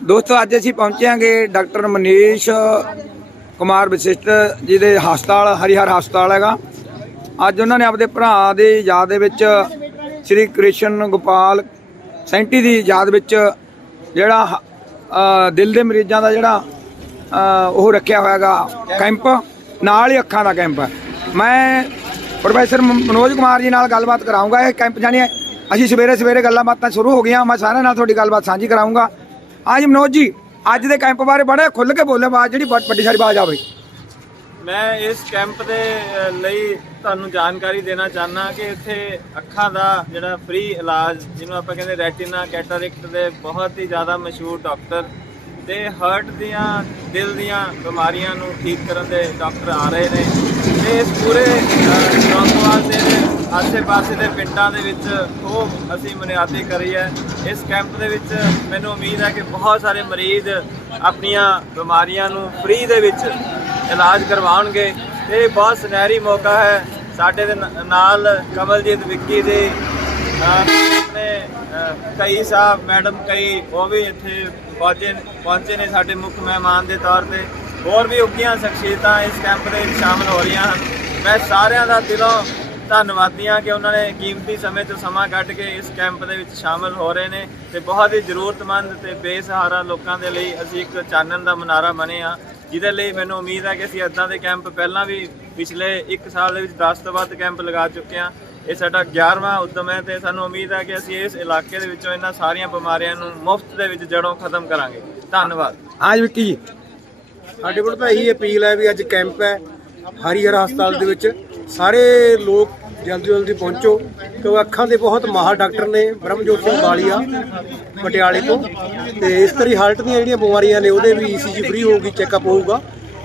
दोस्तों अज असीं पहुंचे डॉक्टर मनीष कुमार वशिष्ठ जी के हस्पताल हरिहर हस्पताल हैगा। अज उन्होंने अपने भरा की याद विच श्री कृष्ण गोपाल सेंटी की याद विच जिहड़ा दिल के मरीजों का जिहड़ा वो रखिया होया कैंप नाल ही अखां का कैंप है। मैं प्रोफैसर मनोज कुमार जी नाल गलबात कराऊंगा। ये कैंप जानी असीं सवेरे सवेरे गल्लां बातां शुरू हो गई। मैं सारे नाल तुहाडी गलबात साझी कराऊंगा। आज मनोज जी अज के कैंप बारे बड़े खुल के बोले, आवाज़ जी बड़ी सारी आवाज़ आवे। मैं इस कैंप के लिए तुहानू जानकारी देना चाहना कि इत्थे अखां दा जिहड़ा फ्री इलाज जिन्होंने आपां कहंदे रेटिना कैटरैक्ट दे बहुत ही ज़्यादा मशहूर डॉक्टर ते हर्ट दियां दिल दियां बीमारियां नू ठीक करन दे डॉक्टर आ रहे ने ते इस पूरे लौंगोवाल दे आसे पासे दे पिंडां दे विच खूब असीं मुनादी करी है। इस कैंप दे विच मैनूं उम्मीद है कि बहुत सारे मरीज अपनियां बीमारियां नू फ्री दे विच इलाज करवाउणगे। ये बहुत सुनहरी मौका है। साडे दे नाल कमलजीत विक्की जी अपने कई साहब मैडम कई वो भी इत्थे पहुंचे ने साडे मुख्य मेहमान के तौर पर। होर भी उगियां शख्सियतां इस कैंप में शामिल हो रही हैं। मैं सारिਆਂ ਦਾ दिलों धन्नवादी हाँ कि उन्होंने कीमती समय तो समा कढ़ के इस कैंप के शामिल हो रहे हैं तो बहुत ही जरूरतमंद तो बेसहारा लोगों के लिए असीं एक चानन का मुनारा बने हाँ, जिहदे लई मैनूं उम्मीद है कि असीं इदां दे कैंप पहलां भी पिछले 1 साल दे विच 10 तो वध कैंप लगा चुके हैं। ये साडा 11वां उद्यम है तो सानूं उम्मीद है कि असीं इस इलाके दे विचों इन्हां सारियां बीमारियां नूं मुफ्त दे विच जड़ों खत्म करांगे। धन्नवाद। हाँ जी विक्की जी, ਸਾਡੇ ਕੋਲ ਤਾਂ ਇਹੀ अपील है भी अज कैंप है हरिहर हस्पताल ਦੇ ਵਿੱਚ ਸਾਰੇ ਲੋਕ जल्दी पहुँचो क्योंकि अखां ਦੇ बहुत माहर डॉक्टर ने ब्रह्मजोत सिंह बालिया पटियाले तो इस तरह हार्ट ਦੀਆਂ ਜਿਹੜੀਆਂ ਬਿਮਾਰੀਆਂ ਨੇ ਉਹਦੇ ਵੀ ECG फ्री होगी चैकअप होगा।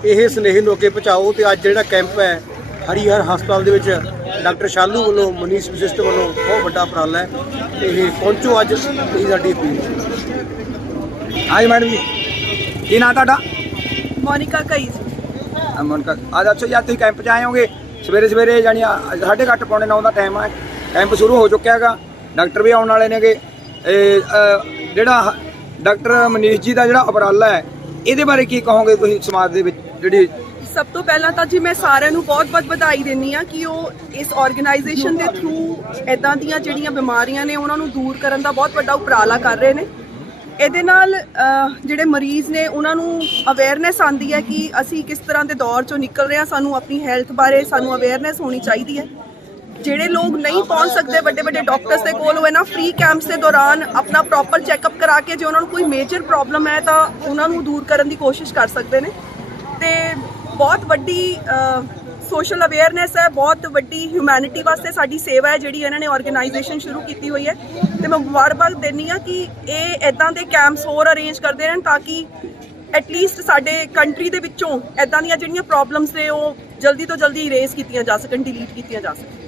ਇਹ ਸੁਨੇਹੇ ਨੂੰ ਅੱਗੇ ਪਹੁੰਚਾਓ ਤੇ ਅੱਜ ਜਿਹੜਾ ਕੈਂਪ ਹੈ ਹਰੀਹਰ ਹਸਪਤਾਲ ਦੇ ਵਿੱਚ ਡਾਕਟਰ ਸ਼ਾਲੂ ਵੱਲੋਂ ਮਨੀਸ਼ ਵਸ਼ਿਸ਼ਟ ਵੱਲੋਂ ਬਹੁਤ ਵੱਡਾ ਉਪਰਾਲਾ ਹੈ। ਇਹ ਪਹੁੰਚੋ ਅੱਜ, ਇਹ ਸਾਡੀ ਅਪੀਲ ਹੈ। हाँ जी मैडम जी, की नाम तुहाडा? मोनिका कई मोनिका, आज अच्छा यार तुम कैंप च आए होगे सवेरे सवेरे जानी 8:30 पौने 9 का टाइम है। कैंप शुरू हो चुका है, डॉक्टर भी आने वाले ने। ਜਿਹੜਾ डॉक्टर मनीष जी का ਜਿਹੜਾ ਉਪਰਾਲਾ ਹੈ ਇਹਦੇ ਬਾਰੇ ਕੀ ਕਹੋਗੇ ਤੁਸੀਂ ਸਮਾਜ ਦੇ ਵਿੱਚ ਜਿਹੜੀ? ਸਭ ਤੋਂ ਪਹਿਲਾਂ ਤਾਂ ਜੀ ਮੈਂ ਸਾਰਿਆਂ ਨੂੰ ਬਹੁਤ-ਬਹੁਤ ਵਧਾਈ ਦਿੰਦੀ ਆ ਕਿ ਉਹ ਇਸ ਆਰਗੇਨਾਈਜੇਸ਼ਨ ਦੇ ਥਰੂ ਇਦਾਂ ਦੀਆਂ ਜਿਹੜੀਆਂ ਬਿਮਾਰੀਆਂ ਨੇ ਉਹਨਾਂ ਨੂੰ ਦੂਰ ਕਰਨ ਦਾ ਬਹੁਤ ਵੱਡਾ ਉਪਰਾਲਾ ਕਰ ਰਹੇ ਨੇ। ਇਹਦੇ ਨਾਲ ਜਿਹੜੇ ਮਰੀਜ਼ ਨੇ ਉਹਨਾਂ ਨੂੰ ਅਵੇਅਰਨੈਸ ਆਉਂਦੀ ਹੈ ਕਿ ਅਸੀਂ ਕਿਸ ਤਰ੍ਹਾਂ ਦੇ ਦੌਰ ਚੋਂ ਨਿਕਲ ਰਹੇ ਹਾਂ। ਸਾਨੂੰ ਆਪਣੀ ਹੈਲਥ ਬਾਰੇ ਸਾਨੂੰ ਅਵੇਅਰਨੈਸ ਹੋਣੀ ਚਾਹੀਦੀ ਹੈ। ਜਿਹੜੇ ਲੋਕ ਨਹੀਂ ਪਹੁੰਚ ਸਕਦੇ ਵੱਡੇ ਡਾਕਟਰਸ ਦੇ ਕੋਲ, ਉਹ ਇਹਨਾਂ ਫ੍ਰੀ ਕੈਂਪਸ ਦੇ ਦੌਰਾਨ ਆਪਣਾ ਪ੍ਰੋਪਰ ਚੈੱਕਅਪ ਕਰਾ ਕੇ ਜੇ ਉਹਨਾਂ ਨੂੰ ਕੋਈ ਮੇਜਰ ਪ੍ਰੋਬਲਮ ਹੈ ਤਾਂ ਉਹਨਾਂ ਨੂੰ ਦੂਰ ਕਰਨ ਦੀ ਕੋਸ਼ਿਸ਼ ਕਰ ਸਕਦੇ ਨੇ। ਤੇ ਬਹੁਤ ਵੱਡੀ ਸੋਸ਼ਲ ਅਵੇਅਰਨੈਸ ਹੈ, ਬਹੁਤ ਵੱਡੀ ਹਿਊਮੈਨਿਟੀ ਵਾਸਤੇ ਸਾਡੀ ਸੇਵਾ ਹੈ ਜਿਹੜੀ ਇਹਨਾਂ ਨੇ ਆਰਗੇਨਾਈਜੇਸ਼ਨ ਸ਼ੁਰੂ ਕੀਤੀ ਹੋਈ ਹੈ। ਤੇ ਮੈਂ ਮੁਬਾਰਕਬਾਦ ਦਿੰਦੀ ਹਾਂ ਕਿ ਇਹ ਇੱਦਾਂ ਦੇ ਕੈਂਪਸ ਹੋਰ ਅਰੇਂਜ ਕਰਦੇ ਰਹਿਣ ਤਾਂ ਕਿ ਐਟਲੀਸਟ ਸਾਡੇ ਕੰਟਰੀ ਦੇ ਵਿੱਚੋਂ ਇੱਦਾਂ ਦੀਆਂ ਜਿਹੜੀਆਂ ਪ੍ਰੋਬਲਮਸ ਨੇ ਉਹ ਜਲਦੀ ਤੋਂ ਜਲਦੀ ਇਰੇਜ਼ ਕੀਤੀਆਂ ਜਾ ਸਕਣ, ਡਿਲੀਟ ਕੀਤੀਆਂ ਜਾ ਸਕਣ।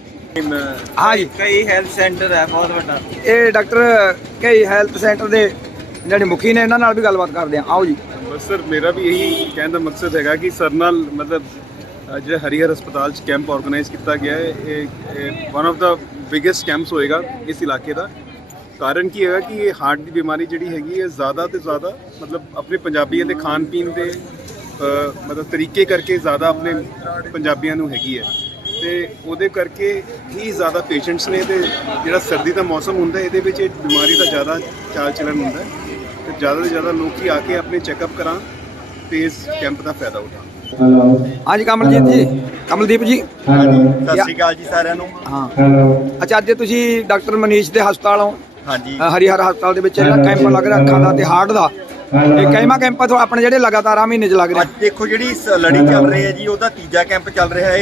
हाँ जी, कई हैल्थ सेंटर है बहुत बड़ा। ये डॉक्टर कई हैल्थ सेंटर के ਜਿਹੜੇ ਮੁਖੀ ਨੇ ਇਹਨਾਂ ਨਾਲ ਵੀ ਗੱਲਬਾਤ ਕਰਦੇ ਆ। ਆਓ ਜੀ। ਬਸ ਸਰ ਮੇਰਾ ਵੀ ਇਹੀ ਕਹਿਣ ਦਾ ਮਕਸਦ ਹੈਗਾ ਕਿ ਸਰ ਨਾਲ ਮਤਲਬ ਜਿਹੜਾ ਹਰੀਹਰ ਹਸਪਤਾਲ 'ਚ ਕੈਂਪ ਆਰਗੇਨਾਈਜ਼ ਕੀਤਾ ਗਿਆ ਹੈ ਇਹ one of the biggest campus ਹੋਏਗਾ ਇਸ ਇਲਾਕੇ ਦਾ। ਕਾਰਨ ਕੀ ਹੈਗਾ ਕਿ ਇਹ ਹਾਰਟ ਦੀ ਬਿਮਾਰੀ ਜਿਹੜੀ ਹੈਗੀ ਹੈ ਜ਼ਿਆਦਾ ਤੋਂ ਜ਼ਿਆਦਾ ਮਤਲਬ ਆਪਣੇ ਪੰਜਾਬੀਆਂ ਦੇ ਖਾਣ ਪੀਣ ਦੇ ਮਤਲਬ ਤਰੀਕੇ ਕਰਕੇ ਜ਼ਿਆਦਾ ਆਪਣੇ ਪੰਜਾਬੀਆਂ ਨੂੰ ਹੈਗੀ ਹੈ ਤੇ ਉਹਦੇ ਕਰਕੇ ਹੀ ਜ਼ਿਆਦਾ ਪੇਸ਼ੈਂਟਸ ਨੇ। ਤੇ ਜਿਹੜਾ ਸਰਦੀ ਦਾ ਮੌਸਮ ਹੁੰਦਾ ਇਹਦੇ ਵਿੱਚ ਇਹ ਬਿਮਾਰੀ ਦਾ ਜ਼ਿਆਦਾ ਚਾਲ ਚਲਨ ਹੁੰਦਾ ਤੇ ਜ਼ਿਆਦਾ ਤੋਂ ਜ਼ਿਆਦਾ ਲੋਕ ਹੀ ਆ ਕੇ ਆਪਣੇ ਚੈੱਕਅਪ ਕਰਾਂ ਤੇ ਇਸ ਕੈਂਪ ਦਾ ਫਾਇਦਾ ਉਠਾਉਣ। हाँ जी कमलजीत जी, कमलदीप जी, ਸਤਿ ਸ਼੍ਰੀ ਅਕਾਲ ਜੀ ਸਾਰਿਆਂ ਨੂੰ। हाँ अच्छा ਅੱਜ ਤੁਸੀਂ ਡਾਕਟਰ ਮਨੀਸ਼ ਦੇ ਹਸਪਤਾਲ ਹੋ ਹਾਂਜੀ ਹਰੀਹਰ ਹਸਪਤਾਲ ਦੇ ਵਿੱਚ ਜਿਹੜਾ ਕੈਂਪ ਲੱਗ ਰਿਹਾ ਅੱਖਾਂ ਦਾ ਤੇ ਹਾਰਟ ਦਾ, ਇਹ ਕਈਮਾ ਕੈਂਪ ਤੋਂ ਆਪਣੇ ਜਿਹੜੇ ਲਗਾਤਾਰ ਆ ਮਹੀਨੇ 'ਚ ਲੱਗ ਰਿਹਾ। ਅੱਜ ਦੇਖੋ ਜਿਹੜੀ ਲੜੀ ਚੱਲ ਰਹੀ ਹੈ ਜੀ ਉਹਦਾ ਤੀਜਾ ਕੈਂਪ ਚੱਲ ਰਿਹਾ ਹੈ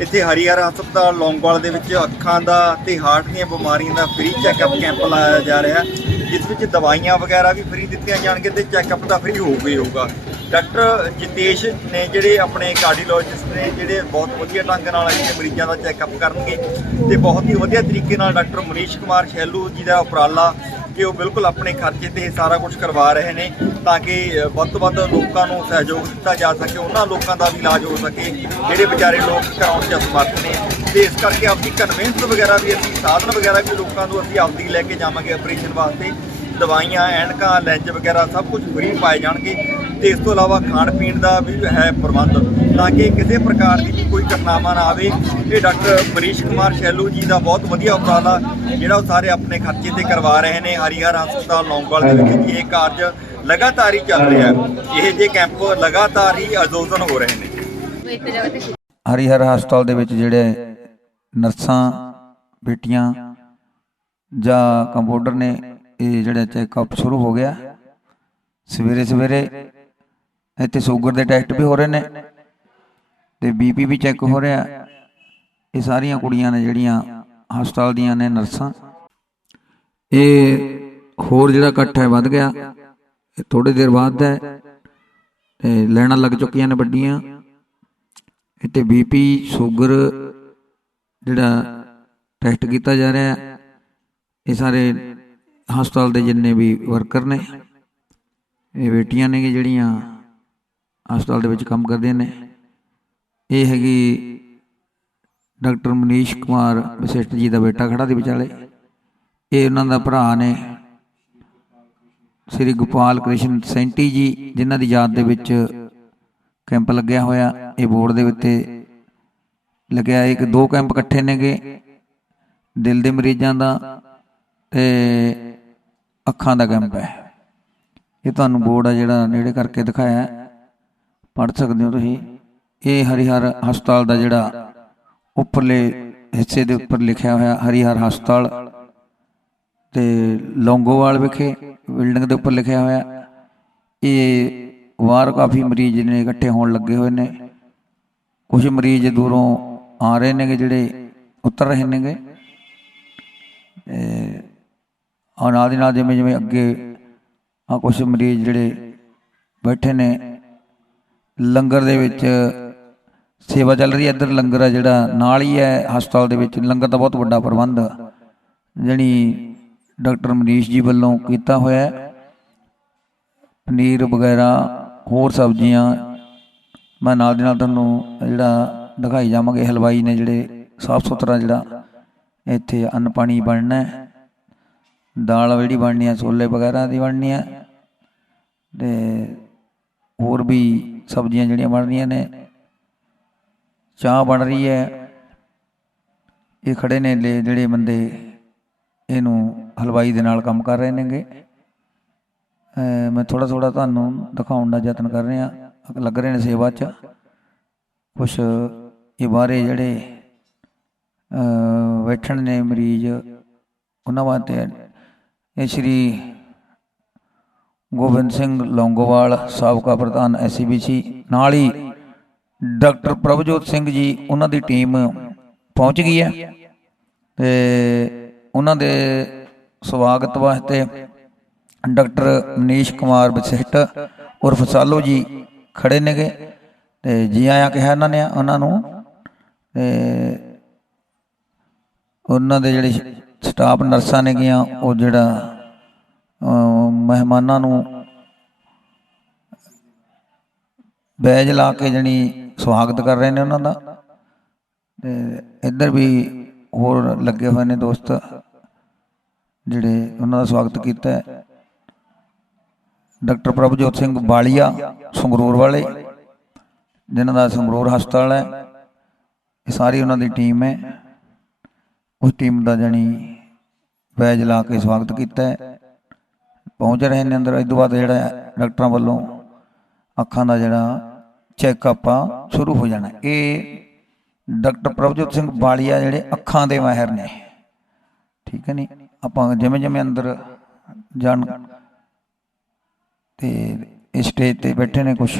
ਇੱਥੇ ਹਰੀਹਰ ਹਸਪਤਾਲ ਲੌਂਗੋਵਾਲ ਦੇ ਵਿੱਚ ਅੱਖਾਂ ਦਾ ਤੇ ਹਾਰਟ ਦੀਆਂ ਬਿਮਾਰੀਆਂ ਦਾ ਫ੍ਰੀ ਚੈੱਕਅਪ ਕੈਂਪ ਲਾਇਆ ਜਾ ਰਿਹਾ ਜਿਸ ਵਿੱਚ ਦਵਾਈਆਂ ਵਗੈਰਾ ਵੀ ਫ੍ਰੀ ਦਿੱਤੀਆਂ ਜਾਣਗੇ ਤੇ ਚੈੱਕਅਪ ਤਾਂ ਫ੍ਰੀ ਹੋਊਗਾ। ਡਾਕਟਰ ਜਿਤੇਸ਼ ਨੇ ਜਿਹੜੇ ਆਪਣੇ ਕਾਰਡੀਓਲੋਜਿਸਟ ਨੇ ਜਿਹੜੇ ਬਹੁਤ ਵਧੀਆ ਢੰਗ ਨਾਲ ਆਪਣੇ ਮਰੀਜ਼ਾਂ ਦਾ ਚੈੱਕਅਪ ਕਰਨਗੇ ਤੇ ਬਹੁਤ ਹੀ ਵਧੀਆ ਤਰੀਕੇ ਨਾਲ ਡਾਕਟਰ ਮਨੀਸ਼ ਕੁਮਾਰ ਸ਼ੈਲੂ ਜੀ ਦਾ ਉਪਰਾਲਾ ਕਿ ਉਹ ਬਿਲਕੁਲ ਆਪਣੇ ਖਰਚੇ ਤੇ ਸਾਰਾ ਕੁਝ ਕਰਵਾ ਰਹੇ ਨੇ ਤਾਂ ਕਿ ਵੱਧ ਤੋਂ ਵੱਧ ਲੋਕਾਂ ਨੂੰ ਸਹਿਯੋਗ ਦਿੱਤਾ ਜਾ ਸਕੇ, ਉਹਨਾਂ ਲੋਕਾਂ ਦਾ ਵੀ ਇਲਾਜ ਹੋ ਸਕੇ ਜਿਹੜੇ ਵਿਚਾਰੇ ਲੋਕ ਕਰਾਉਣ 'ਚ ਅਸਮਰਥ ਨੇ। ਤੇ ਇਸ ਕਰਕੇ ਆਪਣੀ ਕਨਵੈਂਸ ਵਗੈਰਾ ਵੀ ਅਸੀਂ ਸਾਧਨ ਵਗੈਰਾ ਵੀ ਲੋਕਾਂ ਨੂੰ ਅਸੀਂ ਆਪਦੀ ਲੈ ਕੇ ਜਾਵਾਂਗੇ ਆਪਰੇਸ਼ਨ ਵਾਸਤੇ ਦਵਾਈਆਂ, ਐਨਕਾਂ, ਲੈਂਜ ਵਗੈਰਾ ਸਭ ਕੁਝ ਫ੍ਰੀ ਪਾਏ ਜਾਣਗੇ ਤੇ ਇਸ ਤੋਂ ਇਲਾਵਾ ਖਾਣ ਪੀਣ ਦਾ ਵੀ ਹੈ ਪ੍ਰਬੰਧ, ਤਾਂ ਕਿ ਕਿਸੇ ਪ੍ਰਕਾਰ ਦੀ ਵੀ ਕੋਈ ਘਟਨਾਵਾਂ ਨਾ ਆਵੇ। ਇਹ ਡਾਕਟਰ ਮਨੀਸ਼ ਕੁਮਾਰ ਸ਼ੈਲੂ ਜੀ ਦਾ ਬਹੁਤ ਵਧੀਆ ਉਪਰਾਲਾ ਜਿਹੜਾ ਉਹ ਸਾਰੇ ਆਪਣੇ ਖਰਚੇ ਤੇ ਕਰਵਾ ਰਹੇ ਨੇ। ਹਰੀਹਰ ਹਸਪਤਾਲ ਲੌਂਗੋਵਾਲ ਦੇ ਵਿੱਚ ਜੀ ਇਹ ਕਾਰਜ ਲਗਾਤਾਰ ਹੀ ਚੱਲ ਰਿਹਾ। ਇਹ ਜੇ ਕੈਂਪ ਲਗਾਤਾਰ ਹੀ ਆਯੋਜਨ ਹੋ ਰਹੇ ਨੇ। ਹਰੀਹਰ ਹਸਪਤਾਲ ਦੇ ਵਿੱਚ ਜਿਹੜੇ ਨਰਸਾਂ ਬੇਟੀਆਂ ਜਾਂ ਕੰਪਾਊਂਡਰ ਨੇ, ਇਹ ਜਿਹੜਾ ਚੈੱਕਅਪ ਸ਼ੁਰੂ ਹੋ ਗਿਆ। ਸਵੇਰੇ ਸਵੇਰੇ ਇੱਥੇ ਸ਼ੂਗਰ ਦੇ ਟੈਸਟ ਵੀ ਹੋ ਰਹੇ ਨੇ ਤੇ ਬੀਪੀ ਵੀ ਚੈੱਕ ਹੋ ਰਿਹਾ। ਇਹ ਸਾਰੀਆਂ ਕੁੜੀਆਂ ਨੇ ਜਿਹੜੀਆਂ ਹਸਪਤਾਲ ਦੀਆਂ ਨੇ ਨਰਸਾਂ। ਇਹ ਹੋਰ ਜਿਹੜਾ ਇਕੱਠ ਹੈ ਵੱਧ ਗਿਆ, ਇਹ ਥੋੜ੍ਹੀ ਦੇਰ ਬਾਅਦ ਹੈ ਤੇ ਲਾਈਨਾਂ ਲੱਗ ਚੁੱਕੀਆਂ ਨੇ ਵੱਡੀਆਂ। ਇੱਥੇ ਬੀਪੀ ਸ਼ੂਗਰ ਜਿਹੜਾ ਟੈਸਟ ਕੀਤਾ ਜਾ ਰਿਹਾ। ਇਹ ਸਾਰੇ ਹਸਪਤਾਲ ਦੇ ਜਿੰਨੇ ਵੀ ਵਰਕਰ ਨੇ, ਇਹ ਬੇਟੀਆਂ ਨੇ ਕਿ ਜਿਹੜੀਆਂ ਹਸਪਤਾਲ ਦੇ ਵਿੱਚ ਕੰਮ ਕਰਦੀਆਂ ਨੇ। ਇਹ ਹੈਗੀ ਡਾਕਟਰ ਮਨੀਸ਼ ਕੁਮਾਰ ਵਸਿਸ਼ਟ ਜੀ ਦਾ ਬੇਟਾ ਖੜਾ ਦੇ ਵਿਚਾਲੇ। ਇਹ ਉਹਨਾਂ ਦਾ ਭਰਾ ਨੇ ਸ੍ਰੀ ਗੋਪਾਲ ਕ੍ਰਿਸ਼ਨ ਸੈਂਟੀ ਜੀ, ਜਿਨ੍ਹਾਂ ਦੀ ਯਾਦ ਦੇ ਵਿੱਚ ਕੈਂਪ ਲੱਗਿਆ ਹੋਇਆ। ਇਹ ਬੋਰਡ ਦੇ ਉੱਤੇ ਲੱਗਿਆ। ਇੱਕ ਦੋ ਕੈਂਪ ਇਕੱਠੇ ਨੇਗੇ, ਦਿਲ ਦੇ ਮਰੀਜ਼ਾਂ ਦਾ ਤੇ ਅੱਖਾਂ ਦਾ ਕੈਂਪ ਹੈ। ਇਹ ਤੁਹਾਨੂੰ ਬੋਰਡ ਆ ਜਿਹੜਾ ਨੇੜੇ ਕਰਕੇ ਦਿਖਾਇਆ, ਪੜ੍ਹ ਸਕਦੇ ਹੋ ਤੁਸੀਂ। ਇਹ ਹਰੀਹਰ ਹਸਪਤਾਲ ਦਾ ਜਿਹੜਾ ਉੱਪਰਲੇ ਹਿੱਸੇ ਦੇ ਉੱਪਰ ਲਿਖਿਆ ਹੋਇਆ ਹਰੀਹਰ ਹਸਪਤਾਲ ਤੇ ਲੌਂਗੋਵਾਲ ਵਿਖੇ ਬਿਲਡਿੰਗ ਦੇ ਉੱਪਰ ਲਿਖਿਆ ਹੋਇਆ। ਇਹ ਬਾਹਰ ਕਾਫੀ ਮਰੀਜ਼ ਨੇ ਇਕੱਠੇ ਹੋਣ ਲੱਗੇ ਹੋਏ ਨੇ। ਕੁਝ ਮਰੀਜ਼ ਦੂਰੋਂ ਆ ਰਹੇ ਨੇਗੇ, ਜਿਹੜੇ ਉਤਰ ਰਹੇ ਨੇਗੇ। ਔਰ ਨਾਲ ਦੀ ਨਾਲ ਜਿਵੇਂ ਜਿਵੇਂ ਅੱਗੇ ਆ ਕੁਛ ਮਰੀਜ਼ ਜਿਹੜੇ ਬੈਠੇ ਨੇ। ਲੰਗਰ ਦੇ ਵਿੱਚ ਸੇਵਾ ਚੱਲ ਰਹੀ ਹੈ। ਇੱਧਰ ਲੰਗਰ ਹੈ ਜਿਹੜਾ ਨਾਲ ਹੀ ਹੈ ਹਸਪਤਾਲ ਦੇ ਵਿੱਚ। ਲੰਗਰ ਦਾ ਬਹੁਤ ਵੱਡਾ ਪ੍ਰਬੰਧ ਜਿਹੜੀ ਡਾਕਟਰ ਮਨੀਸ਼ ਜੀ ਵੱਲੋਂ ਕੀਤਾ ਹੋਇਆ। ਪਨੀਰ ਵਗੈਰਾ ਹੋਰ ਸਬਜ਼ੀਆਂ ਮੈਂ ਨਾਲ ਦੀ ਨਾਲ ਤੁਹਾਨੂੰ ਜਿਹੜਾ ਦਿਖਾਈ ਜਾਵਾਂਗੇ। ਹਲਵਾਈ ਨੇ ਜਿਹੜੇ ਸਾਫ ਸੁਥਰਾ ਜਿਹੜਾ ਇੱਥੇ ਅੰਨ ਪਾਣੀ ਬਣਨਾ, ਦਾਲ ਜਿਹੜੀ ਬਣਨੀ ਹੈ ਛੋਲੇ ਵਗੈਰਾ ਦੀ ਬਣਨੀ ਹੈ ਤੇ ਹੋਰ ਵੀ ਸਬਜ਼ੀਆਂ ਜਿਹੜੀਆਂ ਬਣ ਰਹੀਆਂ ਨੇ। ਚਾਹ ਬਣ ਰਹੀ ਹੈ। ਇਹ ਖੜੇ ਨੇ ਜਿਹੜੇ ਬੰਦੇ ਇਹਨੂੰ ਹਲਵਾਈ ਦੇ ਨਾਲ ਕੰਮ ਕਰ ਰਹੇ ਨੇਗੇ। ਮੈਂ ਥੋੜ੍ਹਾ ਥੋੜ੍ਹਾ ਤੁਹਾਨੂੰ ਦਿਖਾਉਣ ਦਾ ਯਤਨ ਕਰ ਰਿਹਾ। ਲੱਗ ਰਹੇ ਨੇ ਸੇਵਾ 'ਚ। ਕੁਛ ਇਹ ਬਾਹਰੇ ਜਿਹੜੇ ਬੈਠਣ ਨੇ ਮਰੀਜ਼, ਉਹਨਾਂ ਵਾਸਤੇ ਇਹ ਸ਼੍ਰੀ ਗੋਬਿੰਦ ਸਿੰਘ ਲੌਂਗੋਵਾਲ ਸਾਬਕਾ ਪ੍ਰਧਾਨ SCBC, ਨਾਲ ਹੀ ਡਾਕਟਰ ਪ੍ਰਭਜੋਤ ਸਿੰਘ ਜੀ, ਉਹਨਾਂ ਦੀ ਟੀਮ ਪਹੁੰਚ ਗਈ ਹੈ ਤੇ ਉਹਨਾਂ ਦੇ ਸਵਾਗਤ ਵਾਸਤੇ ਡਾਕਟਰ ਮਨੀਸ਼ ਕੁਮਾਰ ਵਸਿਸ਼ਟ ਉਰਫ ਸਾਲੋ ਜੀ ਖੜੇ ਨੇਗੇ ਤੇ ਜੀ ਆਇਆਂ ਕਿਹਾ ਇਹਨਾਂ ਨੇ ਉਹਨਾਂ ਨੂੰ। ਤੇ ਉਹਨਾਂ ਦੇ ਜਿਹੜੇ ਸਟਾਫ ਨਰਸਾਂ ਨੇਗੀਆਂ, ਉਹ ਜਿਹੜਾ ਮਹਿਮਾਨਾਂ ਨੂੰ ਬੈਜ ਲਾ ਕੇ ਜਾਣੀ ਸਵਾਗਤ ਕਰ ਰਹੇ ਨੇ ਉਹਨਾਂ ਦਾ। ਤੇ ਇੱਧਰ ਵੀ ਹੋਰ ਲੱਗੇ ਹੋਏ ਨੇ ਦੋਸਤ ਜਿਹੜੇ ਉਹਨਾਂ ਦਾ ਸਵਾਗਤ ਕੀਤਾ ਹੈ। ਡਾਕਟਰ ਪ੍ਰਭਜੋਤ ਸਿੰਘ ਬਾਲੀਆ ਸੰਗਰੂਰ ਵਾਲੇ, ਜਿਨ੍ਹਾਂ ਦਾ ਸੰਗਰੂਰ ਹਸਪਤਾਲ ਹੈ। ਇਹ ਸਾਰੀ ਉਹਨਾਂ ਦੀ ਟੀਮ ਹੈ। ਉਸ ਟੀਮ ਦਾ ਜਾਣੀ ਬੈਜ ਲਾ ਕੇ ਸਵਾਗਤ ਕੀਤਾ ਹੈ। ਪਹੁੰਚ ਰਹੇ ਨੇ ਅੰਦਰ। ਇਸ ਤੋਂ ਬਾਅਦ ਜਿਹੜਾ ਡਾਕਟਰਾਂ ਵੱਲੋਂ ਅੱਖਾਂ ਦਾ ਜਿਹੜਾ ਚੈੱਕਅਪ ਆ ਸ਼ੁਰੂ ਹੋ ਜਾਣਾ। ਇਹ ਡਾਕਟਰ ਪ੍ਰਭਜੋਤ ਸਿੰਘ ਬਾਲੀਆ ਜਿਹੜੇ ਅੱਖਾਂ ਦੇ ਮਾਹਿਰ ਨੇ, ਠੀਕ ਹੈ ਨੀ। ਆਪਾਂ ਜਿਵੇਂ ਜਿਵੇਂ ਅੰਦਰ ਜਾਣ ਤੇ ਇਸ ਸਟੇਜ 'ਤੇ ਬੈਠੇ ਨੇ ਕੁਛ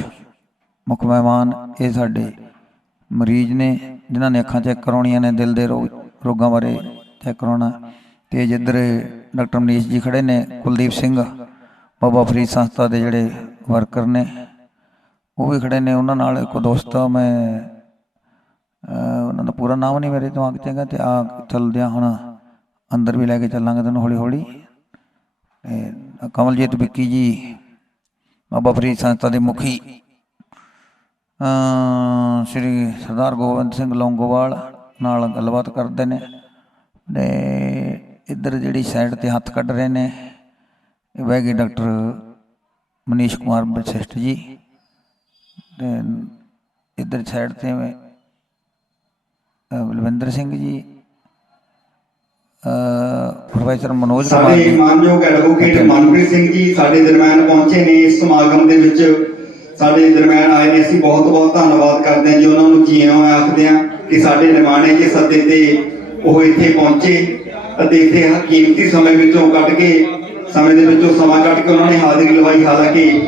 ਮੁੱਖ ਮਹਿਮਾਨ। ਇਹ ਸਾਡੇ ਮਰੀਜ਼ ਨੇ ਜਿਨ੍ਹਾਂ ਨੇ ਅੱਖਾਂ ਚੈੱਕ ਕਰਾਉਣੀਆਂ ਨੇ, ਦਿਲ ਦੇ ਰੋਗਾਂ ਬਾਰੇ ਚੈੱਕ ਕਰਾਉਣਾ। ਤੇ ਜਿੱਧਰ ਡਾਕਟਰ ਮਨੀਸ਼ ਜੀ ਖੜੇ ਨੇ, ਕੁਲਦੀਪ ਸਿੰਘ ਬਾਬਾ ਫਰੀਦ ਸੰਸਥਾ ਦੇ ਜਿਹੜੇ ਵਰਕਰ ਨੇ ਉਹ ਵੀ ਖੜੇ ਨੇ। ਉਹਨਾਂ ਨਾਲ ਇੱਕ ਦੋਸਤ, ਮੈਂ ਉਹਨਾਂ ਦਾ ਪੂਰਾ ਨਾਮ ਨਹੀਂ ਮੇਰੇ ਦਿਮਾਗ 'ਚ ਹੈਗਾ। ਤੇ ਆ ਚੱਲਦਿਆਂ ਹੁਣ ਅੰਦਰ ਵੀ ਲੈ ਕੇ ਚੱਲਾਂਗੇ ਤੈਨੂੰ ਹੌਲੀ ਹੌਲੀ। ਕਮਲਜੀਤ ਵਿੱਕੀ ਜੀ ਬਾਬਾ ਫਰੀਦ ਸੰਸਥਾ ਦੇ ਮੁਖੀ, ਸ਼੍ਰੀ ਸਰਦਾਰ ਗੋਬਿੰਦ ਸਿੰਘ ਲੌਂਗੋਵਾਲ ਨਾਲ ਗੱਲਬਾਤ ਕਰਦੇ ਨੇ। ਤੇ ਇੱਧਰ ਜਿਹੜੀ ਸਾਈਡ 'ਤੇ ਹੱਥ ਕੱਢ ਰਹੇ ਨੇ, ਬਹਿ ਗਏ ਡਾਕਟਰ ਮਨੀਸ਼ ਕੁਮਾਰ ਵਸ਼ਿਸ਼ਟ ਜੀ, ਤੇ ਇੱਧਰ ਸਾਈਡ 'ਤੇ ਬਲਵਿੰਦਰ ਸਿੰਘ ਜੀ, ਪ੍ਰੋਫੈਸਰ ਮਨੋਜ ਕੁਮਾਰ ਸਾਡੇ ਜੀ, ਮਾਨਯੋਗ ਐਡਵੋਕੇਟ ਮਨਪ੍ਰੀਤ ਸਿੰਘ ਜੀ ਸਾਡੇ ਦਰਮਿਆਨ ਪਹੁੰਚੇ ਨੇ। ਇਸ ਸਮਾਗਮ ਦੇ ਵਿੱਚ ਸਾਡੇ ਦਰਮਿਆਨ ਆਏ ਨੇ। ਅਸੀਂ ਬਹੁਤ ਬਹੁਤ ਧੰਨਵਾਦ ਕਰਦੇ ਹਾਂ ਜੀ ਉਹਨਾਂ ਨੂੰ, ਜੀ ਆਇਆਂ ਆਖਦੇ ਹਾਂ ਕਿ ਸਾਡੇ ਨਿਮਾਣੇ ਦੇ ਸੱਦੇ ਤੇ ਉਹ ਇੱਥੇ ਪਹੁੰਚੇ ਅਤੇ ਇੱਥੇ ਕੀਮਤੀ ਸਮੇਂ ਵਿੱਚੋਂ ਕੱਢ ਕੇ ਸਮਾਂ ਕੱਢ ਕੇ ਉਹਨਾਂ ਨੇ ਹਾਜ਼ਰੀ ਲਵਾਈ। ਹਾਲਾਂਕਿ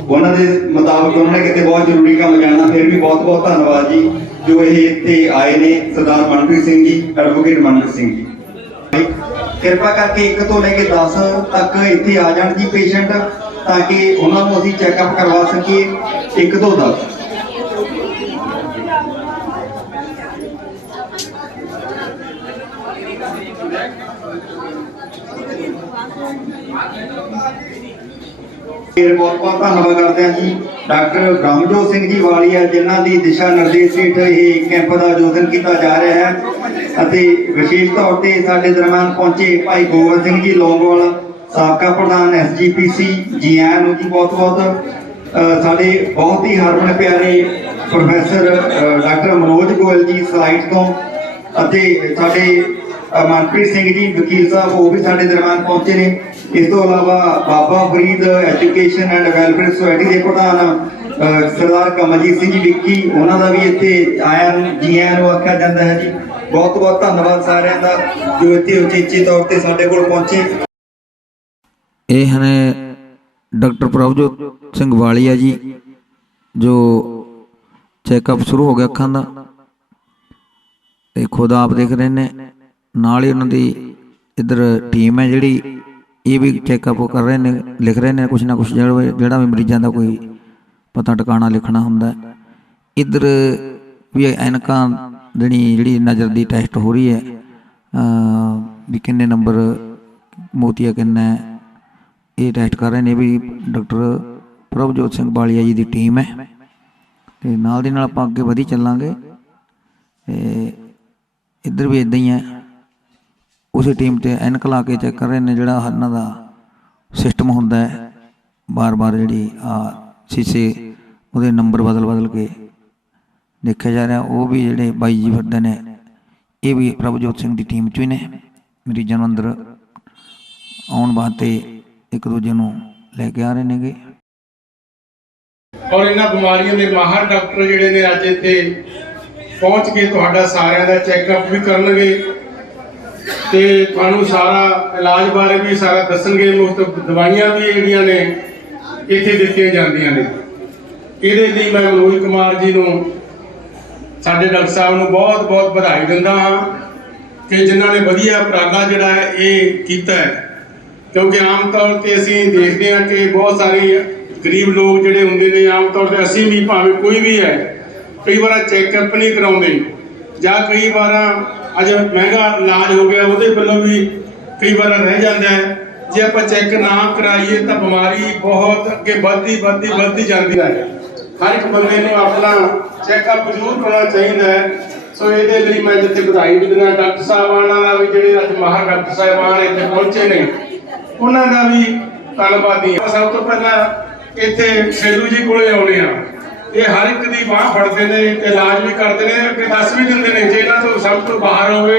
ਉਹਨਾਂ ਦੇ ਮੁਤਾਬਕ ਉਹਨਾਂ ਨੇ ਕਿਤੇ ਬਹੁਤ ਜ਼ਰੂਰੀ ਕੰਮ ਜਾਣਾ, ਫਿਰ ਵੀ ਬਹੁਤ ਬਹੁਤ ਧੰਨਵਾਦ ਜੀ ਜੋ ਇਹ ਇੱਥੇ ਆਏ ਨੇ। ਸਰਦਾਰ ਮਨਪ੍ਰੀਤ ਸਿੰਘ ਜੀ, ਐਡਵੋਕੇਟ ਮਨਪ੍ਰੀਤ ਸਿੰਘ ਜੀ, ਕਿਰਪਾ ਕਰਕੇ 1 ਤੋਂ ਲੈ ਕੇ 10 ਤੱਕ ਇੱਥੇ ਆ ਜਾਣ ਜੀ ਪੇਸ਼ੈਂਟ, ਤਾਂ ਕਿ ਉਹਨਾਂ ਨੂੰ ਅਸੀਂ ਚੈੱਕਅਪ ਕਰਵਾ ਸਕੀਏ। 1 ਤੋਂ 10। ਬਹੁਤ ਬਹੁਤ ਧੰਨਵਾਦ ਕਰਦੇ ਹਾਂ ਜੀ ਡਾਕਟਰ ਬ੍ਰਹਮਜੋਤ ਸਿੰਘ ਜੀ ਵਾਲੀਆ, ਜਿਨ੍ਹਾਂ ਦੀ ਦਿਸ਼ਾ ਨਿਰਦੇਸ਼ ਹੇਠ ਇਹ ਕੈਂਪ ਦਾ ਆਯੋਜਨ ਕੀਤਾ ਜਾ ਰਿਹਾ ਹੈ। ਅਤੇ ਵਿਸ਼ੇਸ਼ ਤੌਰ ਤੇ ਸਾਡੇ ਦਰਮਿਆਨ ਪਹੁੰਚੇ ਭਾਈ ਗੋਬਿੰਦ ਸਿੰਘ ਜੀ ਲੌਂਗੋਵਾਲ, ਸਾਬਕਾ ਪ੍ਰਧਾਨ SGPC, ਜੀ ਆਇਆਂ ਨੂੰ ਜੀ ਬਹੁਤ ਬਹੁਤ। ਸਾਡੇ ਬਹੁਤ ਹੀ ਹਰਮਨ ਪਿਆਰੇ professor doctor Manoj Goyal ji slide ਤੋਂ, ਅਤੇ ਸਾਡੇ ਮਨਪ੍ਰੀਤ ਸਿੰਘ ਜੀ ਵਕੀਲ ਸਾਹਿਬ, ਉਹ ਵੀ ਸਾਡੇ ਦਰਮਿਆਨ ਪਹੁੰਚੇ ਨੇ। ਇਸ ਤੋਂ ਇਲਾਵਾ Baba Farid education and welfare society ਦੇ ਪ੍ਰਧਾਨ ਸਰਦਾਰ ਕਮਲਜੀਤ ਸਿੰਘ ਜੀ ਵਿੱਕੀ, ਉਹਨਾਂ ਦਾ ਵੀ ਇੱਥੇ ਜੀ ਆਇਆਂ ਨੂੰ ਆਖਿਆ ਜਾਂਦਾ ਹੈ ਜੀ। ਬਹੁਤ ਬਹੁਤ ਧੰਨਵਾਦ ਸਾਰਿਆਂ ਦਾ ਜੋ ਇੱਥੇ ਉਚੇਚੇ ਤੌਰ ਤੇ ਸਾਡੇ ਕੋਲ ਪਹੁੰਚੇ। ਇਹ ਹਨ ਡਾਕਟਰ ਪ੍ਰਭਜੋਤ ਸਿੰਘ ਵਾਲੀਆ ਜੀ, ਜੋ ਚੈੱਕਅਪ ਸ਼ੁਰੂ ਹੋ ਗਿਆ ਅੱਖਾਂ ਦਾ, ਤੇ ਖੁਦ ਆਪ ਦੇਖ ਰਹੇ ਨੇ। ਨਾਲ ਹੀ ਉਹਨਾਂ ਦੀ ਇੱਧਰ ਟੀਮ ਹੈ ਜਿਹੜੀ ਇਹ ਵੀ ਚੈੱਕਅਪ ਕਰ ਰਹੇ ਨੇ, ਲਿਖ ਰਹੇ ਨੇ ਕੁਛ ਨਾ ਕੁਛ, ਜਿਹੜਾ ਵੀ ਮਰੀਜ਼ਾਂ ਦਾ ਕੋਈ ਪਤਾ ਟਿਕਾਣਾ ਲਿਖਣਾ ਹੁੰਦਾ। ਇੱਧਰ ਵੀ ਐਨਕਾਂ ਜਿਹੜੀ ਨਜ਼ਰ ਦੀ ਟੈਸਟ ਹੋ ਰਹੀ ਹੈ, ਵੀ ਕਿੰਨੇ ਨੰਬਰ ਮੋਤੀਆ ਕਿੰਨਾ, ਇਹ ਟੈਸਟ ਕਰ ਰਹੇ ਨੇ। ਵੀ ਡਾਕਟਰ ਪ੍ਰਭਜੋਤ ਸਿੰਘ ਵਾਲੀਆ ਜੀ ਦੀ ਟੀਮ ਹੈ, ਅਤੇ ਨਾਲ ਦੀ ਨਾਲ ਆਪਾਂ ਅੱਗੇ ਵਧੀ ਚੱਲਾਂਗੇ। ਅਤੇ ਇੱਧਰ ਵੀ ਇੱਦਾਂ ਹੀ ਹੈ, ਉਸੇ ਟੀਮ 'ਤੇ ਐਨਕ ਲਾ ਕੇ ਚੈੱਕ ਕਰ ਰਹੇ ਨੇ। ਜਿਹੜਾ ਇਹਨਾਂ ਦਾ ਸਿਸਟਮ ਹੁੰਦਾ ਹੈ, ਬਾਰ-ਬਾਰ ਜਿਹੜੀ ਸ਼ੀਸ਼ੇ ਉਹਦੇ ਨੰਬਰ ਬਦਲ ਕੇ ਦੇਖਿਆ ਜਾ ਰਿਹਾ। ਉਹ ਵੀ ਜਿਹੜੇ ਬਾਈ ਜੀ ਫਿਰਦੇ ਨੇ, ਇਹ ਵੀ ਪ੍ਰਭਜੋਤ ਸਿੰਘ ਦੀ ਟੀਮ 'ਚ ਹੀ ਨੇ। ਮਰੀਜ਼ਾਂ ਨੂੰ ਅੰਦਰ ਆਉਣ ਵਾਸਤੇ ਇੱਕ ਦੂਜੇ ਨੂੰ ਲੈ ਕੇ ਆ ਰਹੇ ਨੇਗੇ। ਔਰ ਇਹਨਾਂ ਬਿਮਾਰੀਆਂ ਦੇ ਮਾਹਰ ਡਾਕਟਰ ਜਿਹੜੇ ਨੇ ਅੱਜ ਇੱਥੇ ਪਹੁੰਚ ਕੇ ਤੁਹਾਡਾ ਸਾਰਿਆਂ ਦਾ ਚੈੱਕਅਪ ਵੀ ਕਰਨਗੇ ਤੇ ਤੁਹਾਨੂੰ ਸਾਰਾ ਇਲਾਜ ਬਾਰੇ ਵੀ ਸਾਰਾ ਦੱਸਣਗੇ। ਮੁਫਤ ਦਵਾਈਆਂ ਵੀ ਜਿਹੜੀਆਂ ਨੇ ਇੱਥੇ ਦਿੱਤੀਆਂ ਜਾਂਦੀਆਂ ਨੇ। ਇਹਦੇ ਲਈ ਮੈਂ ਮਨੋਜ ਕੁਮਾਰ ਜੀ ਨੂੰ, ਸਾਡੇ ਡਾਕਟਰ ਸਾਹਿਬ ਨੂੰ ਬਹੁਤ ਬਹੁਤ ਵਧਾਈ ਦਿੰਦਾ ਹਾਂ ਕਿ ਜਿਨ੍ਹਾਂ ਨੇ ਵਧੀਆ ਉਪਰਾਲਾ ਜਿਹੜਾ ਹੈ ਇਹ ਕੀਤਾ ਹੈ। ਕਿਉਂਕਿ ਆਮ ਤੌਰ ਤੇ ਅਸੀਂ ਦੇਖਦੇ ਹਾਂ ਕਿ ਬਹੁਤ ਸਾਰੇ ਗਰੀਬ ਲੋਕ ਜਿਹੜੇ ਹੁੰਦੇ ਨੇ, ਆਮ ਤੌਰ ਤੇ ਅਸੀਂ ਵੀ ਭਾਵੇਂ ਕੋਈ ਵੀ ਹੈ, ਕਈ ਵਾਰ ਚੈੱਕਅਪ ਨਹੀਂ ਕਰਾਉਂਦੇ, ਜਾਂ ਕਈ ਵਾਰ ਅੱਜ ਮਹਿੰਗਾ ਇਲਾਜ ਹੋ ਗਿਆ ਉਹਦੇ ਵੱਲੋਂ ਵੀ ਕਈ ਵਾਰ ਰਹਿ ਜਾਂਦਾ ਹੈ। ਜੇ ਆਪਾਂ ਚੈੱਕ ਨਾ ਕਰਾਈਏ ਤਾਂ ਬਿਮਾਰੀ ਬਹੁਤ ਅੱਗੇ ਵੱਧਦੀ ਜਾਂਦੀ ਹੈ। ਹਰ ਇੱਕ ਬੰਦੇ ਨੂੰ ਆਪਣਾ ਚੈੱਕਅਪ ਜ਼ਰੂਰ ਕਰਾਉਣਾ ਚਾਹੀਦਾ ਹੈ। ਸੋ ਇਹਦੇ ਲਈ ਮੈਂ ਜਿੱਥੇ ਵਧਾਈ ਵੀ ਦਿੰਦਾ ਡਾਕਟਰ ਸਾਹਿਬਾਨਾਂ ਦਾ ਵੀ, ਜਿਹੜੇ ਅੱਜ ਮਾਹਰ ਡਾਕਟਰ ਸਾਹਿਬਾਨ ਇੱਥੇ ਪਹੁੰਚੇ ਨੇ, ਉਹਨਾਂ ਦਾ ਵੀ ਧੰਨਵਾਦੀ ਹਾਂ। ਸਭ ਤੋਂ ਪਹਿਲਾਂ ਇੱਥੇ ਸ਼ੈਲੂ ਜੀ ਕੋਲੇ ਆਉਣੇ ਆ। ਇਹ ਹਰ ਇੱਕ ਦੀ ਬਾਂਹ ਫੜਦੇ ਨੇ ਤੇ ਇਲਾਜ ਵੀ ਕਰਦੇ ਨੇ, ਅੱਗੇ ਦੱਸ ਵੀ ਦਿੰਦੇ ਨੇ ਜੇ ਇਹਨਾਂ ਤੋਂ ਸਭ ਤੋਂ ਬਾਹਰ ਹੋਵੇ।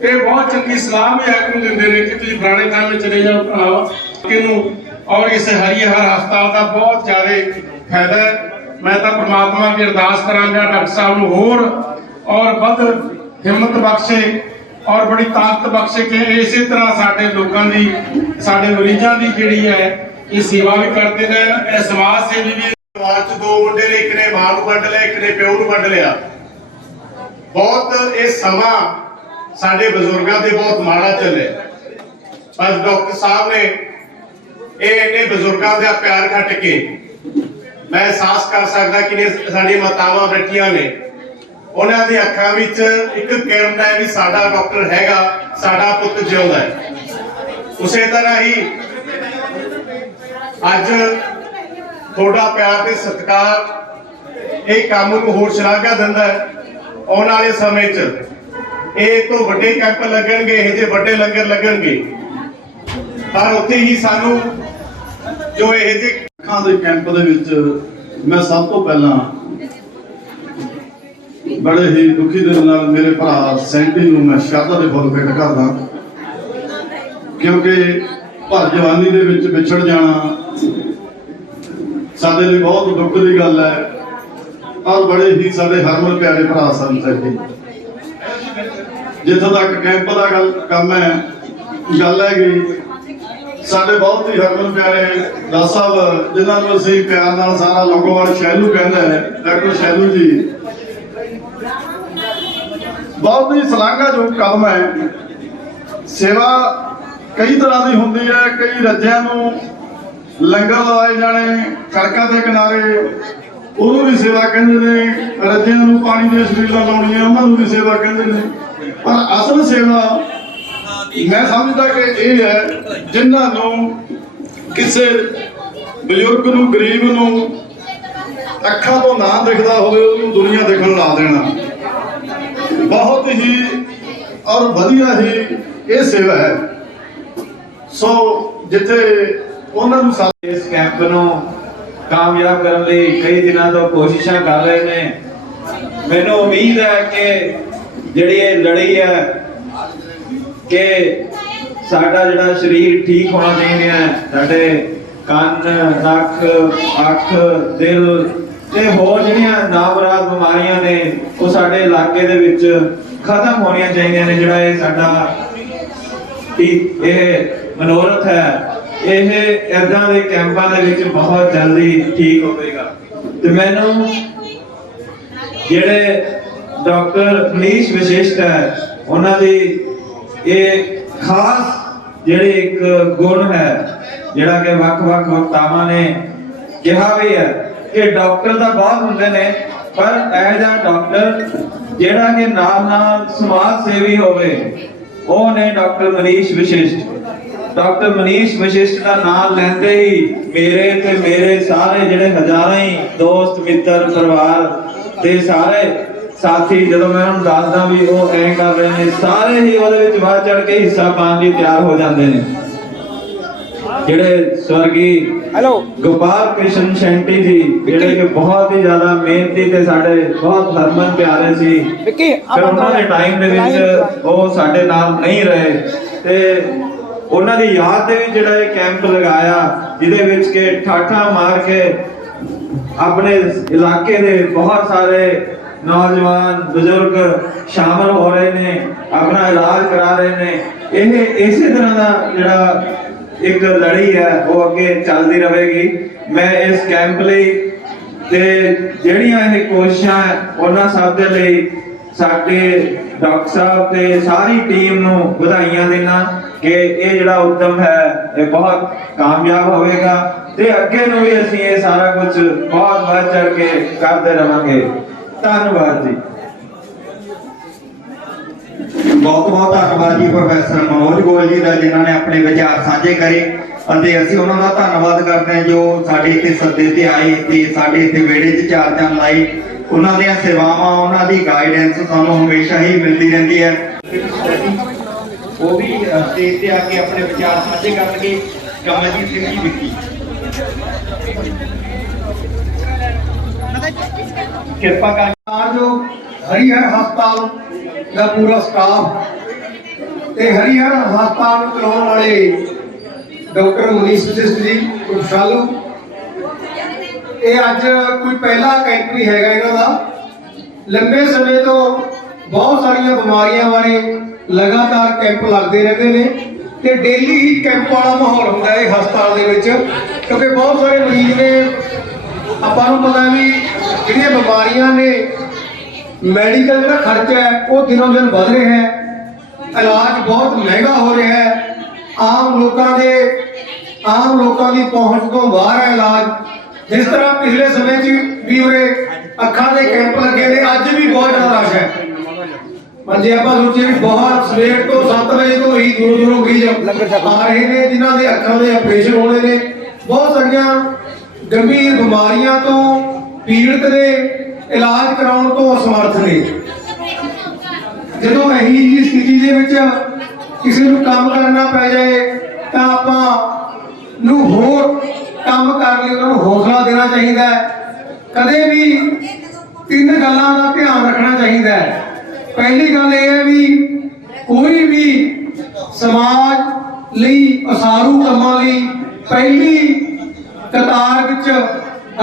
ਇਹ ਬਹੁਤ ਚੰਗੀ ਸਲਾਹ ਵੀ ਆਪ ਨੂੰ ਦਿੰਦੇ ਨੇ ਕਿ ਤੁਸੀਂ ਪੁਰਾਣੇ ਥਾਂ ਵਿੱਚ ਚਲੇ ਜਾਓ ਕਿਨੂੰ। ਔਰ ਇਸ ਹਰੀਹਰ ਹਸਪਤਾਲ ਦਾ ਬਹੁਤ ਜ਼ਿਆਦਾ ਫਾਇਦਾ ਹੈ। ਮੈਂ ਤਾਂ ਪ੍ਰਮਾਤਮਾ ਦੀ ਅਰਦਾਸ ਕਰਾਂਗਾ ਡਾਕਟਰ ਸਾਹਿਬ ਨੂੰ ਹੋਰ ਔਰ ਵੱਧ ਹਿੰਮਤ ਬਖਸ਼ੇ ਔਰ ਬੜੀ ਤਾਕਤ ਬਖਸ਼ੇ ਕਿ ਇਸੇ ਤਰ੍ਹਾਂ ਸਾਡੇ ਲੋਕਾਂ ਦੀ, ਸਾਡੇ ਮਰੀਜ਼ਾਂ ਦੀ ਜਿਹੜੀ ਹੈ ਇਹ ਸੇਵਾ ਵੀ ਕਰਦੇ ਨੇ। ਇਹ ਸਮਾਜ ਸੇਵੀ ਵੀ। ਪਰਿਵਾਰ ਚ ਦੋ ਮੁੰਡੇ ਨੇ, ਇੱਕ ਨੇ ਮਾਂ ਨੂੰ ਵੱਢ ਲਿਆ, ਇੱਕ ਨੇ ਪਿਓ ਨੂੰ ਵੱਢ ਲਿਆ। ਬਹੁਤ ਇਹ ਸਮਾਂ ਸਾਡੇ ਬਜ਼ੁਰਗਾਂ ਦੇ ਬਹੁਤ ਮਾੜਾ ਚੱਲਿਆ, ਪਰ ਡਾਕਟਰ ਸਾਹਿਬ ਨੇ ਇਹ ਇੰਨੇ ਬਜ਼ੁਰਗਾਂ ਦਾ ਪਿਆਰ ਘੱਟ ਕੇ ਮੈਂ ਅਹਿਸਾਸ ਕਰ ਸਕਦਾ ਕਿ ਸਾਡੀਆਂ ਮਾਤਾਵਾਂ ਬੈਠੀਆਂ ਨੇ, ਉਹਨਾਂ ਦੀ ਅੱਖਾਂ ਵਿੱਚ ਇੱਕ ਕਿਰਨ ਹੈ ਵੀ ਸਾਡਾ ਡਾਕਟਰ ਹੈਗਾ, ਸਾਡਾ ਪੁੱਤ ਜਿਉਂਦਾ ਹੈ। ਉਸੇ ਤਰ੍ਹਾਂ ਹੀ ਅੱਜ ਤੁਹਾਡਾ ਪਿਆਰ ਤੇ ਸਤਿਕਾਰ ਇਹ ਕੰਮ ਨੂੰ ਹੋਰ ਸ਼ਲਾਘਾ ਦਿੰਦਾ ਹੈ। ਆਉਣ ਵਾਲੇ ਸਮੇਂ 'ਚ ਇਹ ਤੋਂ ਵੱਡੇ ਕੈਂਪ ਲੱਗਣਗੇ, ਇਹ ਜਿਹੇ ਵੱਡੇ ਲੰਗਰ ਲੱਗਣਗੇ। ਪਰ ਉੱਥੇ ਹੀ ਸਾਨੂੰ ਜੋ ਇਹ ਜਿਹੇ ਅੱਖਾਂ ਦੇ ਕੈਂਪ ਦੇ ਵਿੱਚ ਮੈਂ ਸਭ ਤੋਂ ਪਹਿਲਾਂ ਬੜੇ ਹੀ ਦੁਖੀ ਦਿਲ ਨਾਲ ਮੇਰੇ ਭਰਾ ਸੈਂਟੀ ਨੂੰ ਮੈਂ ਸ਼ਰਧਾ ਦੇ ਫੁੱਲ ਭੇਟ ਕਰਦਾ, ਕਿਉਂਕਿ ਭਰ ਜਵਾਨੀ ਦੇ ਵਿੱਚ ਵਿਛੜ ਜਾਣਾ ਸਾਡੇ ਲਈ ਬਹੁਤ ਦੁੱਖ ਦੀ ਗੱਲ ਹੈ। ਔਰ ਬੜੇ ਹੀ ਸਾਡੇ ਹਰਮਨ ਪਿਆਰੇ ਭਰਾ ਸਨ ਸੈਂਟੀ। ਜਿੱਥੋਂ ਤੱਕ ਕੈਂਪ ਦਾ ਕੰਮ ਹੈ, ਗੱਲ ਹੈਗੀ ਸਾਡੇ ਬਹੁਤ ਹੀ ਹਰਮਨ ਪਿਆਰੇ ਦਾਸ ਸਾਹਿਬ, ਜਿਨ੍ਹਾਂ ਨੂੰ ਅਸੀਂ ਪਿਆਰ ਨਾਲ ਸਾਰਾ ਲੌਂਗੋਵਾਲ ਸ਼ੈਲੂ ਕਹਿੰਦਾ ਹੈ, ਡਾਕਟਰ ਸ਼ੈਲੂ ਜੀ ਬਹੁਤ ਹੀ ਸ਼ਲਾਘਾਯੋਗ ਕਦਮ ਹੈ। ਸੇਵਾ ਕਈ ਤਰ੍ਹਾਂ ਦੀ ਹੁੰਦੀ ਹੈ, ਕਈ ਰੱਜਿਆਂ ਨੂੰ ਲੰਗਰ ਲਵਾਏ ਜਾਣੇ ਸੜਕਾਂ ਦੇ ਕਿਨਾਰੇ, ਉਹਨੂੰ ਵੀ ਸੇਵਾ ਕਹਿੰਦੇ ਨੇ, ਰੱਜਿਆਂ ਨੂੰ ਪਾਣੀ ਦੀਆਂ ਛਬੀਲਾਂ ਲਾਉਣੀਆਂ ਉਹਨਾਂ ਨੂੰ ਵੀ ਸੇਵਾ ਕਹਿੰਦੇ ਨੇ। ਪਰ ਅਸਲ ਸੇਵਾ ਮੈਂ ਸਮਝਦਾ ਕਿ ਇਹ ਹੈ ਜਿਨ੍ਹਾਂ ਨੂੰ ਕਿਸੇ ਬਜ਼ੁਰਗ ਨੂੰ, ਗਰੀਬ ਨੂੰ ਅੱਖਾਂ ਤੋਂ ਨਾ ਦਿਖਦਾ ਹੋਵੇ ਉਹਨੂੰ ਦੁਨੀਆ ਦੇਖਣ ਲਾ ਦੇਣਾ। ਬਹੁਤ ਹੀ ਔਰ ਵਧੀਆ ਹੀ ਇਹ ਸੇਵਾ ਹੈ। ਸੋ ਜਿੱਥੇ ਉਹਨਾਂ ਨੂੰ ਇਸ ਕੈਂਪ ਨੂੰ ਕਾਮਯਾਬ ਕਰਨ ਲਈ ਕਈ ਦਿਨਾਂ ਤੋਂ ਕੋਸ਼ਿਸ਼ਾਂ ਕਰ ਰਹੇ ਨੇ। ਮੈਨੂੰ ਉਮੀਦ ਹੈ ਕਿ ਜਿਹੜੀ ਇਹ ਲੜਾਈ ਹੈ ਕਿ ਸਾਡਾ ਜਿਹੜਾ ਸਰੀਰ ਠੀਕ ਹੋਣਾ ਚਾਹੀਦਾ ਹੈ, ਸਾਡੇ ਕੰਨ, ਨੱਕ, ਅੱਖ, ਦਿਲ ਤੇ ਹੋਰ ਜਿਹੜੀਆਂ ਨਾਮੁਰਾਦ ਬਿਮਾਰੀਆਂ ਨੇ ਉਹ ਸਾਡੇ ਇਲਾਕੇ ਦੇ ਵਿੱਚ ਖਤਮ ਹੋਣੀਆਂ ਚਾਹੀਦੀਆਂ ਨੇ। ਜਿਹੜਾ ਇਹ ਸਾਡਾ ਇਹ ਮਨੋਰਥ ਹੈ, ਇਹ ਏਦਾਂ ਦੇ ਕੈਂਪਾਂ ਦੇ ਵਿੱਚ ਬਹੁਤ ਜਲਦੀ ਠੀਕ ਹੋਵੇਗਾ। ਤੇ ਮੈਨੂੰ ਜਿਹੜੇ ਡਾਕਟਰ ਮਨੀਸ਼ ਵਸ਼ਿਸ਼ਟ ਹੈ ਉਹਨਾਂ ਦੀ ਇਹ ਖਾਸ ਜਿਹੜੀ ਇੱਕ ਗੁਣ ਹੈ, ਜਿਹੜਾ ਕਿ ਵੱਖ-ਵੱਖ ਵਕਤਾਵਾਂ ਨੇ ਕਿਹਾ ਵੀ ਹੈ ਕਿ ਡਾਕਟਰ ਤਾਂ ਬਹੁਤ ਹੁੰਦੇ ਨੇ, ਪਰ ਇਹ ਜਿਹਾ ਡਾਕਟਰ ਜਿਹੜਾ ਕਿ ਨਾਲ ਸਮਾਜ ਸੇਵੀ ਹੋਵੇ ਉਹ ਨੇ ਡਾਕਟਰ ਮਨੀਸ਼ ਵਸ਼ਿਸ਼ਟ। ਡਾਕਟਰ ਮਨੀਸ਼ ਵਸ਼ਿਸ਼ਟ ਦਾ ਨਾਮ ਲੈਂਦੇ ਹੀ ਮੇਰੇ ਸਾਰੇ ਜਿਹੜੇ ਹਜ਼ਾਰਾਂ ਹੀ ਦੋਸਤ, ਮਿੱਤਰ, ਪਰਿਵਾਰ ਤੇ ਸਾਰੇ ਸਾਥੀ, ਜਦੋਂ ਮੈਂ ਉਹਨਾਂ ਨੂੰ ਦੱਸਦਾ ਵੀ ਉਹ ਐਂ ਕਰ ਰਹੇ ਨੇ, ਸਾਰੇ ਹੀ ਉਹਦੇ ਵਿੱਚ ਵੱਧ ਚੜ ਕੇ ਹਿੱਸਾ ਪਾਉਣ ਲਈ ਤਿਆਰ ਹੋ ਜਾਂਦੇ ਨੇ। ਜਿਹੜੇ ਸਵਰਗੀ ਗੋਪਾਲ ਕ੍ਰਿਸ਼ਨ ਸ਼ੈਂਟੀ ਜੀ, ਜਿਹੜੇ ਕਿ ਬਹੁਤ ਹੀ ਜ਼ਿਆਦਾ ਮਿਹਨਤੀ ਤੇ ਸਾਡੇ ਬਹੁਤ ਹਰਮਨ ਪਿਆਰੇ ਸੀ, ਪਰ ਉਹਨਾਂ ਦੇ ਟਾਈਮ ਦੇ ਵਿੱਚ ਉਹ ਸਾਡੇ ਨਾਲ ਨਹੀਂ ਰਹੇ ਤੇ ਉਹਨਾਂ ਦੀ ਯਾਦ ਦੇ ਵਿੱਚ ਜਿਹੜਾ ਇਹ ਕੈਂਪ ਲਗਾਇਆ, ਜਿਹਦੇ ਵਿੱਚ ਕਿ ਠਾਠਾ ਮਾਰ ਕੇ ਆਪਣੇ ਇਲਾਕੇ ਦੇ ਬਹੁਤ ਸਾਰੇ ਨੌਜਵਾਨ ਬਜ਼ੁਰਗ ਸ਼ਾਮਲ ਹੋ ਰਹੇ ਨੇ, ਆਪਣਾ ਇਲਾਜ ਕਰਾ ਰਹੇ ਨੇ। ਇਹ ਇਸੇ ਤਰ੍ਹਾਂ ਦਾ ਜਿਹੜਾ ਇੱਕ ਲੜੀ ਹੈ ਉਹ ਅੱਗੇ ਚੱਲਦੀ ਰਹੇਗੀ। ਮੈਂ ਇਸ ਕੈਂਪ ਲਈ ਤੇ ਜਿਹੜੀਆਂ ਇਹ ਕੋਸ਼ਿਸ਼ਾਂ ਉਹਨਾਂ ਸਭ ਦੇ ਲਈ ਸਾਡੇ ਡਾਕਟਰ ਸਾਹਿਬ ਤੇ ਸਾਰੀ ਟੀਮ ਨੂੰ ਵਧਾਈਆਂ ਦੇਣਾ ਕਿ ਇਹ ਜਿਹੜਾ ਉਦਮ ਹੈ ਇਹ ਬਹੁਤ ਕਾਮਯਾਬ ਹੋਵੇਗਾ ਤੇ ਅੱਗੇ ਨੂੰ ਵੀ ਅਸੀਂ ਇਹ ਸਾਰਾ ਕੁਝ ਬਹੁਤ ਵੱਧ ਚੜ ਕੇ ਕਰਦੇ ਰਹਾਂਗੇ। ਧੰਨਵਾਦ ਜੀ। ਬਹੁਤ ਬਹੁਤ ਧੰਨਵਾਦ ਜੀ ਪ੍ਰੋਫੈਸਰ ਮਨੋਜ ਗੋਇਲ ਜੀ ਦਾ, ਜਿਨ੍ਹਾਂ ਨੇ ਆਪਣੇ ਵਿਚਾਰ ਸਾਂਝੇ ਕਰੇ ਅਤੇ ਅਸੀਂ ਉਹਨਾਂ ਦਾ ਧੰਨਵਾਦ ਕਰਦੇ ਹਾਂ ਜੋ ਸਾਡੇ ਇੱਥੇ ਸੱਦੇ ਤੇ ਆਏ ਤੇ ਸਾਡੇ ਇੱਥੇ ਵਿਹੜੇ 'ਚ ਚਾਰ ਚੰਨ ਲਾਏ। ਉਹਨਾਂ ਦੀਆਂ ਸੇਵਾਵਾਂ, ਉਹਨਾਂ ਦੀ ਗਾਈਡੈਂਸ ਸਾਨੂੰ ਹਮੇਸ਼ਾ ਹੀ ਮਿਲਦੀ ਰਹਿੰਦੀ ਹੈ। ਉਹ ਵੀ ਸਟੇਜ ਤੇ ਆ ਕੇ ਆਪਣੇ ਵਿਚਾਰ ਸਾਂਝੇ ਕਰਨਗੇ। ਕਮਲਜੀਤ ਸਿੰਘ ਜੀ ਵਿੱਕੀ, ਕਿਰਪਾ ਕਰਕੇ ਜੋ ਹਰੀਹਰ ਹਸਪਤਾਲ ਦਾ ਪੂਰਾ ਸਟਾਫ ਤੇ ਹਰੀਹਰ ਹਸਪਤਾਲ ਨੂੰ ਚਲਾਉਣ ਵਾਲੇ ਡਾਕਟਰ ਮਨੀਸ਼ ਵਸ਼ਿਸ਼ਟ ਜੀ ਸ਼ਾਲੂ, ਇਹ ਅੱਜ ਕੋਈ ਪਹਿਲਾ ਕੈਂਪ ਨਹੀਂ ਹੈਗਾ ਇਹਨਾਂ ਦਾ। ਲੰਬੇ ਸਮੇਂ ਤੋਂ ਬਹੁਤ ਸਾਰੀਆਂ ਬਿਮਾਰੀਆਂ ਬਾਰੇ ਲਗਾਤਾਰ ਕੈਂਪ ਲੱਗਦੇ ਰਹਿੰਦੇ ਨੇ ਤੇ ਡੇਲੀ ਹੀ ਕੈਂਪ ਵਾਲਾ ਮਾਹੌਲ ਹੁੰਦਾ ਹੈ ਹਸਪਤਾਲ ਦੇ ਵਿੱਚ, ਕਿਉਂਕਿ ਬਹੁਤ ਸਾਰੇ ਮਰੀਜ਼ ਨੇ। ਆਪਾਂ ਨੂੰ ਪਤਾ ਵੀ ਜਿਹੜੀਆਂ ਬਿਮਾਰੀਆਂ ਨੇ, ਮੈਡੀਕਲ ਜਿਹੜਾ ਖਰਚਾ ਹੈ ਉਹ ਦਿਨੋਂ ਦਿਨ ਵੱਧ ਰਿਹਾ ਹੈ, ਇਲਾਜ ਬਹੁਤ ਮਹਿੰਗਾ ਹੋ ਰਿਹਾ ਹੈ, ਆਮ ਲੋਕਾਂ ਦੀ ਪਹੁੰਚ ਤੋਂ ਬਾਹਰ ਹੈ ਇਲਾਜ। ਜਿਸ ਤਰ੍ਹਾਂ ਪਿਛਲੇ ਸਮੇਂ 'ਚ ਵੀ ਉਰੇ ਅੱਖਾਂ ਦੇ ਕੈਂਪ ਲੱਗੇ ਨੇ, ਅੱਜ ਵੀ ਬਹੁਤ ਜ਼ਿਆਦਾ ਰਸ਼ ਹੈ। ਜੇ ਆਪਾਂ ਸੋਚੀਏ ਵੀ ਬਹੁਤ ਸਵੇਰ ਤੋਂ 7 ਵਜੇ ਤੋਂ ਹੀ ਦੂਰੋਂ ਮਰੀਜ਼ ਆ ਰਹੇ ਨੇ ਜਿਨ੍ਹਾਂ ਦੇ ਅੱਖਾਂ ਦੇ ਆਪਰੇਸ਼ਨ ਹੋਣੇ ਨੇ, ਬਹੁਤ ਸਾਰੀਆਂ ਗੰਭੀਰ ਬਿਮਾਰੀਆਂ ਤੋਂ ਪੀੜਤ ਨੇ, ਇਲਾਜ ਕਰਾਉਣ ਤੋਂ ਅਸਮਰਥ ਨੇ। ਜਦੋਂ ਇਹੀ ਜੀ ਸਥਿਤੀ ਦੇ ਵਿੱਚ ਕਿਸੇ ਨੂੰ ਕੰਮ ਕਰਨਾ ਪੈ ਜਾਏ ਤਾਂ ਆਪਾਂ ਨੂੰ ਹੋਰ ਕੰਮ ਕਰਨ ਲਈ ਉਹਨਾਂ ਨੂੰ ਹੌਸਲਾ ਦੇਣਾ ਚਾਹੀਦਾ ਹੈ। ਕਦੇ ਵੀ 3 ਗੱਲਾਂ ਦਾ ਧਿਆਨ ਰੱਖਣਾ ਚਾਹੀਦਾ ਹੈ। ਪਹਿਲੀ ਗੱਲ ਇਹ ਹੈ ਵੀ ਕੋਈ ਵੀ ਸਮਾਜ ਲਈ ਉਸਾਰੂ ਕੰਮਾਂ ਲਈ ਪਹਿਲੀ ਕਤਾਰ ਵਿੱਚ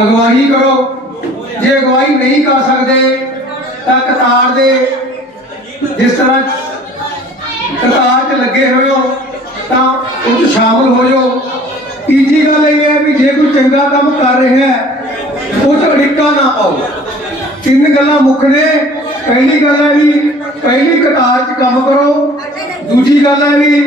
ਅਗਵਾਈ ਕਰੋ। ਜੇ ਅਗਵਾਈ ਨਹੀਂ ਕਰ ਸਕਦੇ ਤਾਂ ਕਤਾਰ ਦੇ ਜਿਸ ਤਰ੍ਹਾਂ ਕਤਾਰ 'ਚ ਲੱਗੇ ਹੋਏ ਹੋ ਤਾਂ ਉਹ 'ਚ ਸ਼ਾਮਲ ਹੋ ਜਾਓ। ਤੀਜੀ ਗੱਲ ਇਹ ਹੈ ਵੀ ਜੇ ਕੋਈ ਚੰਗਾ ਕੰਮ ਕਰ ਰਿਹਾ ਹੈ ਉਹ 'ਚ ਅੜਿੱਕਾ ਨਾ ਪਾਓ। 3 ਗੱਲਾਂ ਮੁੱਖ ਨੇ। ਪਹਿਲੀ ਗੱਲ ਹੈ ਵੀ ਪਹਿਲੀ ਕਤਾਰ 'ਚ ਕੰਮ ਕਰੋ। ਦੂਜੀ ਗੱਲ ਹੈ ਵੀ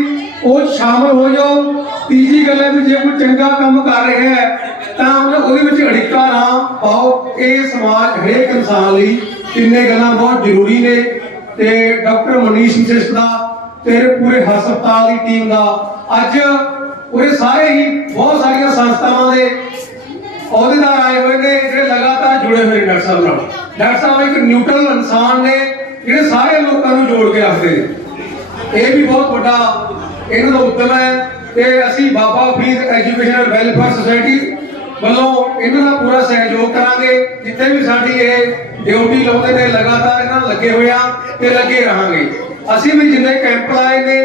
ਉਹ 'ਚ ਸ਼ਾਮਲ ਹੋ ਜਾਓ। ਤੀਜੀ ਗੱਲ ਹੈ ਵੀ ਜੇ ਕੋਈ ਚੰਗਾ ਕੰਮ ਕਰ ਰਿਹਾ ਹੈ ਤਾਂ ਉਹਦੇ ਵਿੱਚ ਅੜਿੱਕਾ ਨਾ ਪਾਓ। ਇਹ ਸਮਾਜ ਹਰੇਕ ਇਨਸਾਨ ਲਈ ਤਿੰਨੇ ਗੱਲਾਂ ਬਹੁਤ ਜ਼ਰੂਰੀ ਨੇ। ਤੇ ਡਾਕਟਰ ਮਨੀਸ਼ ਵਸ਼ਿਸ਼ਟ ਦਾ ਤੇ ਪੂਰੇ ਹਸਪਤਾਲ ਦੀ ਟੀਮ ਦਾ ਅੱਜ ਪੂਰੇ ਸਾਰੇ ਹੀ ਬਹੁਤ ਸਾਰੀਆਂ ਸੰਸਥਾਵਾਂ ਦੇ ਅਹੁਦੇਦਾਰ ਆਏ ਹੋਏ ਨੇ ਜਿਹੜੇ ਲਗਾਤਾਰ ਜੁੜੇ ਹੋਏ ਨੇ ਡਾਕਟਰ ਸਾਹਿਬ ਨਾਲ। ਡਾਕਟਰ ਸਾਹਿਬ ਇੱਕ ਨਿਊਟਰਲ ਇਨਸਾਨ ਨੇ ਜਿਹੜੇ ਸਾਰੇ ਲੋਕਾਂ ਨੂੰ ਜੋੜ ਕੇ ਰੱਖਦੇ ਨੇ। ਇਹ ਵੀ ਬਹੁਤ ਵੱਡਾ ਇਹਨਾਂ ਦਾ ਉੱਦਮ ਹੈ ਤੇ ਅਸੀਂ Baba Farid educational welfare society ਵੱਲੋਂ ਇਹਨਾਂ ਦਾ ਪੂਰਾ ਸਹਿਯੋਗ ਕਰਾਂਗੇ। ਜਿੱਥੇ ਵੀ ਸਾਡੀ ਇਹ ਡਿਊਟੀ ਲਾਉਂਦੇ ਨੇ ਲਗਾਤਾਰ ਇਹਨਾਂ ਨੂੰ ਲੱਗੇ ਹੋਏ ਆ ਤੇ ਲੱਗੇ ਰਹਾਂਗੇ। ਅਸੀਂ ਵੀ ਜਿੰਨੇ ਕੈਂਪ ਲਾਏ ਨੇ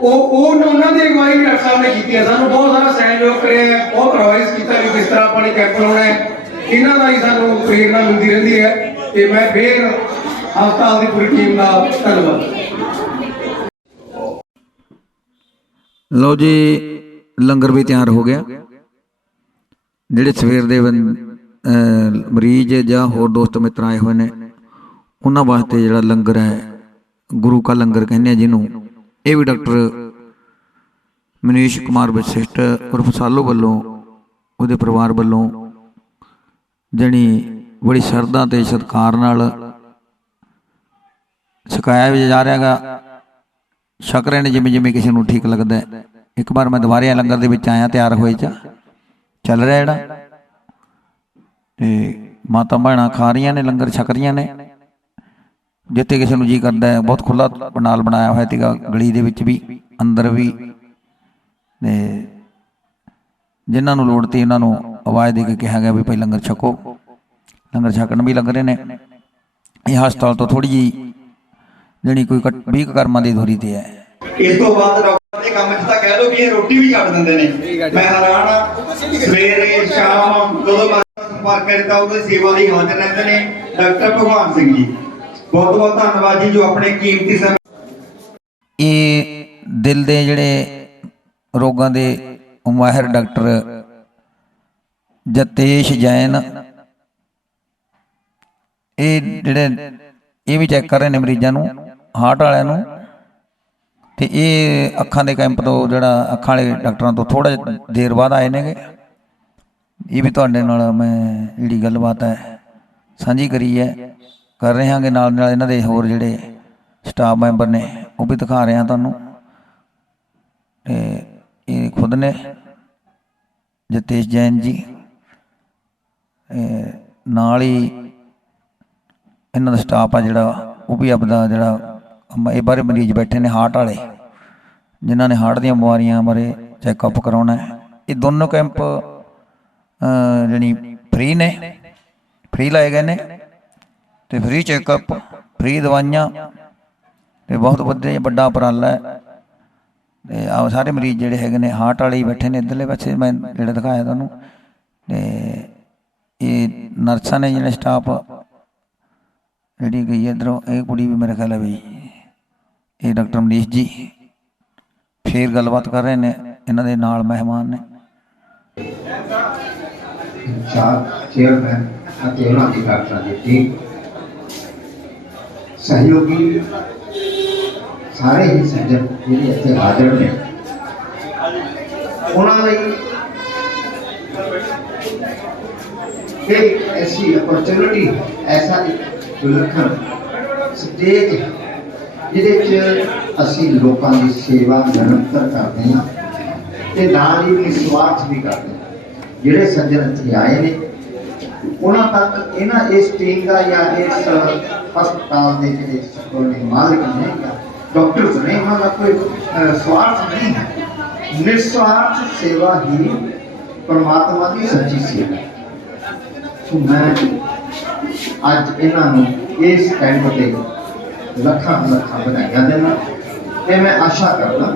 ਉਹਨਾਂ ਦੀ ਅਗਵਾਈ ਵੀ ਡਾਕਟਰ ਸਾਹਿਬ ਨੇ ਕੀਤੀ ਹੈ। ਸਾਨੂੰ ਬਹੁਤ ਸਾਰਾ ਸਹਿਯੋਗ ਕਰਿਆ, ਬਹੁਤ ਪ੍ਰਵਾਹਿਤ ਕੀਤਾ ਵੀ ਕਿਸ ਤਰ੍ਹਾਂ ਆਪਾਂ ਨੇ ਕੈਂਪ ਲਾਉਣਾ ਹੈ। ਇਹਨਾਂ ਦਾ ਹੀ ਸਾਨੂੰ ਪ੍ਰੇਰਨਾ ਮਿਲਦੀ ਰਹਿੰਦੀ ਹੈ ਤੇ ਮੈਂ ਫੇਰ ਹਸਪਤਾਲ ਦੀ ਪੂਰੀ ਟੀਮ ਦਾ ਧੰਨਵਾਦ। ਲਓ ਜੀ, ਲੰਗਰ ਵੀ ਤਿਆਰ ਹੋ ਗਿਆ। ਜਿਹੜੇ ਸਵੇਰ ਦੇ ਮਰੀਜ਼ ਜਾਂ ਹੋਰ ਦੋਸਤ ਮਿੱਤਰ ਆਏ ਹੋਏ ਨੇ ਉਹਨਾਂ ਵਾਸਤੇ ਜਿਹੜਾ ਲੰਗਰ ਹੈ, ਗੁਰੂ ਕਾ ਲੰਗਰ ਕਹਿੰਦੇ ਆ ਜਿਹਨੂੰ, ਇਹ ਵੀ ਡਾਕਟਰ ਮਨੀਸ਼ ਕੁਮਾਰ ਵਸ਼ਿਸ਼ਟ ਉਰਫ ਸਾਲੋ ਵੱਲੋਂ, ਉਹਦੇ ਪਰਿਵਾਰ ਵੱਲੋਂ ਜਾਣੀ ਬੜੀ ਸ਼ਰਧਾ ਤੇ ਸਤਿਕਾਰ ਨਾਲ ਸਿਖਾਇਆ ਵੀ ਜਾ ਰਿਹਾ ਗਾ। ਛਕ ਰਹੇ ਨੇ ਜਿਵੇਂ ਜਿਵੇਂ ਕਿਸੇ ਨੂੰ ਠੀਕ ਲੱਗਦਾ। ਇੱਕ ਵਾਰ ਮੈਂ ਦੁਬਾਰੇ ਲੰਗਰ ਦੇ ਵਿੱਚ ਆਇਆ, ਤਿਆਰ ਹੋਏ ਚੱਲ ਰਿਹਾ ਜਿਹੜਾ, ਤੇ ਮਾਤਾ ਭੈਣਾਂ ਖਾ ਰਹੀਆਂ ਨੇ, ਲੰਗਰ ਛਕ ਰਹੀਆਂ ਨੇ। ਜਿੱਥੇ ਕਿਸੇ ਨੂੰ ਜੀ ਕਰਦਾ ਹੈ, ਬਹੁਤ ਖੁੱਲ੍ਹਾ ਪੰਡਾਲ ਬਣਾਇਆ ਹੋਇਆ ਸੀਗਾ, ਗਲੀ ਦੇ ਵਿੱਚ ਵੀ ਅੰਦਰ ਵੀ। ਤੇ ਜਿਨ੍ਹਾਂ ਨੂੰ ਲੋੜ ਤੀ ਉਹਨਾਂ ਨੂੰ ਆਵਾਜ਼ ਦੇ ਕੇ ਕਿਹਾ ਗਿਆ ਵੀ ਭਾਈ ਲੰਗਰ ਛਕੋ। ਲੰਗਰ ਛਕਣ ਵੀ ਲੱਗ ਰਹੇ ਨੇ। ਇਹ ਹਸਪਤਾਲ ਤੋਂ ਥੋੜ੍ਹੀ ਜਿਹੀ ਜਿਹੜੀ ਕੋਈ 20 ਕਰਮਾਂ ਦੀ ਦੂਰੀ ਤੇ ਹੈ। ਇਸ ਤੋਂ ਬਾਅਦ ਡਾਕਟਰ ਦੇ ਕੰਮ 'ਚ ਤਾਂ ਕਹਿ ਲਓ ਵੀ ਇਹ ਰੋਟੀ ਵੀ ਛੱਡ ਦਿੰਦੇ ਨੇ। ਮੈਂ ਹੈਰਾਨ ਆ, ਸਵੇਰੇ ਸ਼ਾਮ ਜਦੋਂ ਸੰਪਰਕ ਕਰੇ ਤਾਂ ਉਹਦੀ ਸੇਵਾ ਲਈ ਹਾਜ਼ਰ ਰਹਿੰਦੇ ਨੇ ਡਾਕਟਰ ਭਗਵਾਨ ਸਿੰਘ ਜੀ। ਬਹੁਤ ਬਹੁਤ ਧੰਨਵਾਦ ਜੀ ਜੋ ਆਪਣੇ ਕੀਮਤੀ ਸਮੇਂ। ਇਹ ਦਿਲ ਦੇ ਜਿਹੜੇ ਰੋਗਾਂ ਦੇ ਮਾਹਿਰ ਡਾਕਟਰ ਜਤੇਸ਼ ਜੈਨ, ਇਹ ਜਿਹੜੇ ਇਹ ਵੀ ਚੈੱਕ ਕਰ ਰਹੇ ਨੇ ਮਰੀਜ਼ਾਂ ਨੂੰ, ਹਾਰਟ ਵਾਲਿਆਂ ਨੂੰ। ਤੇ ਇਹ ਅੱਖਾਂ ਦੇ ਕੈਂਪ ਤੋਂ, ਜਿਹੜਾ ਅੱਖਾਂ ਵਾਲੇ ਡਾਕਟਰਾਂ ਤੋਂ ਥੋੜ੍ਹਾ ਜਿਹਾ ਦੇਰ ਬਾਅਦ ਆਏ ਨੇਗੇ। ਇਹ ਵੀ ਤੁਹਾਡੇ ਨਾਲ ਮੈਂ ਜਿਹੜੀ ਗੱਲਬਾਤ ਹੈ ਸਾਂਝੀ ਕਰੀ ਹੈ, ਕਰ ਰਹੇ ਹਾਂਗੇ। ਨਾਲ ਨਾਲ ਇਹਨਾਂ ਦੇ ਹੋਰ ਜਿਹੜੇ ਸਟਾਫ ਮੈਂਬਰ ਨੇ ਉਹ ਵੀ ਦਿਖਾ ਰਹੇ ਹਾਂ ਤੁਹਾਨੂੰ। ਤੇ ਇਹ ਖੁਦ ਨੇ ਜਤੇਸ਼ ਜੈਨ ਜੀ, ਨਾਲ ਹੀ ਇਹਨਾਂ ਦਾ ਸਟਾਫ ਆ ਜਿਹੜਾ ਉਹ ਵੀ ਆਪਦਾ ਜਿਹੜਾ ਇਹ ਬਾਰੇ ਮਰੀਜ਼ ਬੈਠੇ ਨੇ ਹਾਰਟ ਵਾਲੇ, ਜਿਨ੍ਹਾਂ ਨੇ ਹਾਰਟ ਦੀਆਂ ਬਿਮਾਰੀਆਂ ਬਾਰੇ ਚੈੱਕਅਪ ਕਰਾਉਣਾ ਹੈ। ਇਹ ਦੋਨੋਂ ਕੈਂਪ ਜਾਣੀ ਫ੍ਰੀ ਨੇ, ਫ੍ਰੀ ਲਾਏ ਗਏ ਨੇ ਤੇ ਫ੍ਰੀ ਚੈੱਕਅਪ, ਫ੍ਰੀ ਦਵਾਈਆਂ ਤੇ ਬਹੁਤ ਵੱਡਾ ਉਪਰਾਲਾ ਹੈ। ਤੇ ਆ ਸਾਰੇ ਮਰੀਜ਼ ਜਿਹੜੇ ਹੈਗੇ ਨੇ ਹਾਰਟ ਵਾਲੇ ਹੀ ਬੈਠੇ ਨੇ ਇੱਧਰਲੇ ਪਾਸੇ ਮੈਂ ਜਿਹੜਾ ਦਿਖਾਇਆ ਤੁਹਾਨੂੰ। ਤੇ ਇਹ ਨਰਸਾਂ ਨੇ ਜਿਹੜੇ ਸਟਾਫ ਜਿਹੜੀ ਗਈ ਹੈ ਇੱਧਰੋਂ, ਇਹ ਕੁੜੀ ਵੀ ਮੇਰੇ ਖਿਆਲ ਹੈ ਵੀ ਇਹ ਡਾਕਟਰ ਮਨੀਸ਼ ਜੀ ਫੇਰ ਗੱਲਬਾਤ ਕਰ ਰਹੇ ਨੇ। ਇਹਨਾਂ ਦੇ ਨਾਲ ਮਹਿਮਾਨ ਨੇ ਚੇਅਰਮੈਨ ਅਤੇ ਉਹਨਾਂ ਦੀ ਡਾਕਟਰਾਂ ਦੀ ਟੀਮ, ਸਹਿਯੋਗੀ ਸਾਰੇ ਹੀ ਸੱਜਣ ਜਿਹੜੇ ਇੱਥੇ ਹਾਜ਼ਰ ਨੇ, ਉਹਨਾਂ ਲਈ एक ऐसी अपॉर्चुनिटी, ऐसा एक विलक्षण स्टेज जिहदे असी लोगों की सेवा निरंतर करते हैं ते नाल ही निस्वार्थ भी करते हैं। जिहड़े सज्जन इत्थे आए ने उन्हां तक इन्हां इस टीम का या इस हस्पताल के जिहड़े मालिक ने या डॉक्टर्स ने, उन्हां दा कोई स्वार्थ नहीं है। निस्वार्थ सेवा ही परमात्मा की सच्ची सेवा। तो मैं अज इन्हों इस कैंप से लखा लखा बधाइयां देना ते मैं आशा करना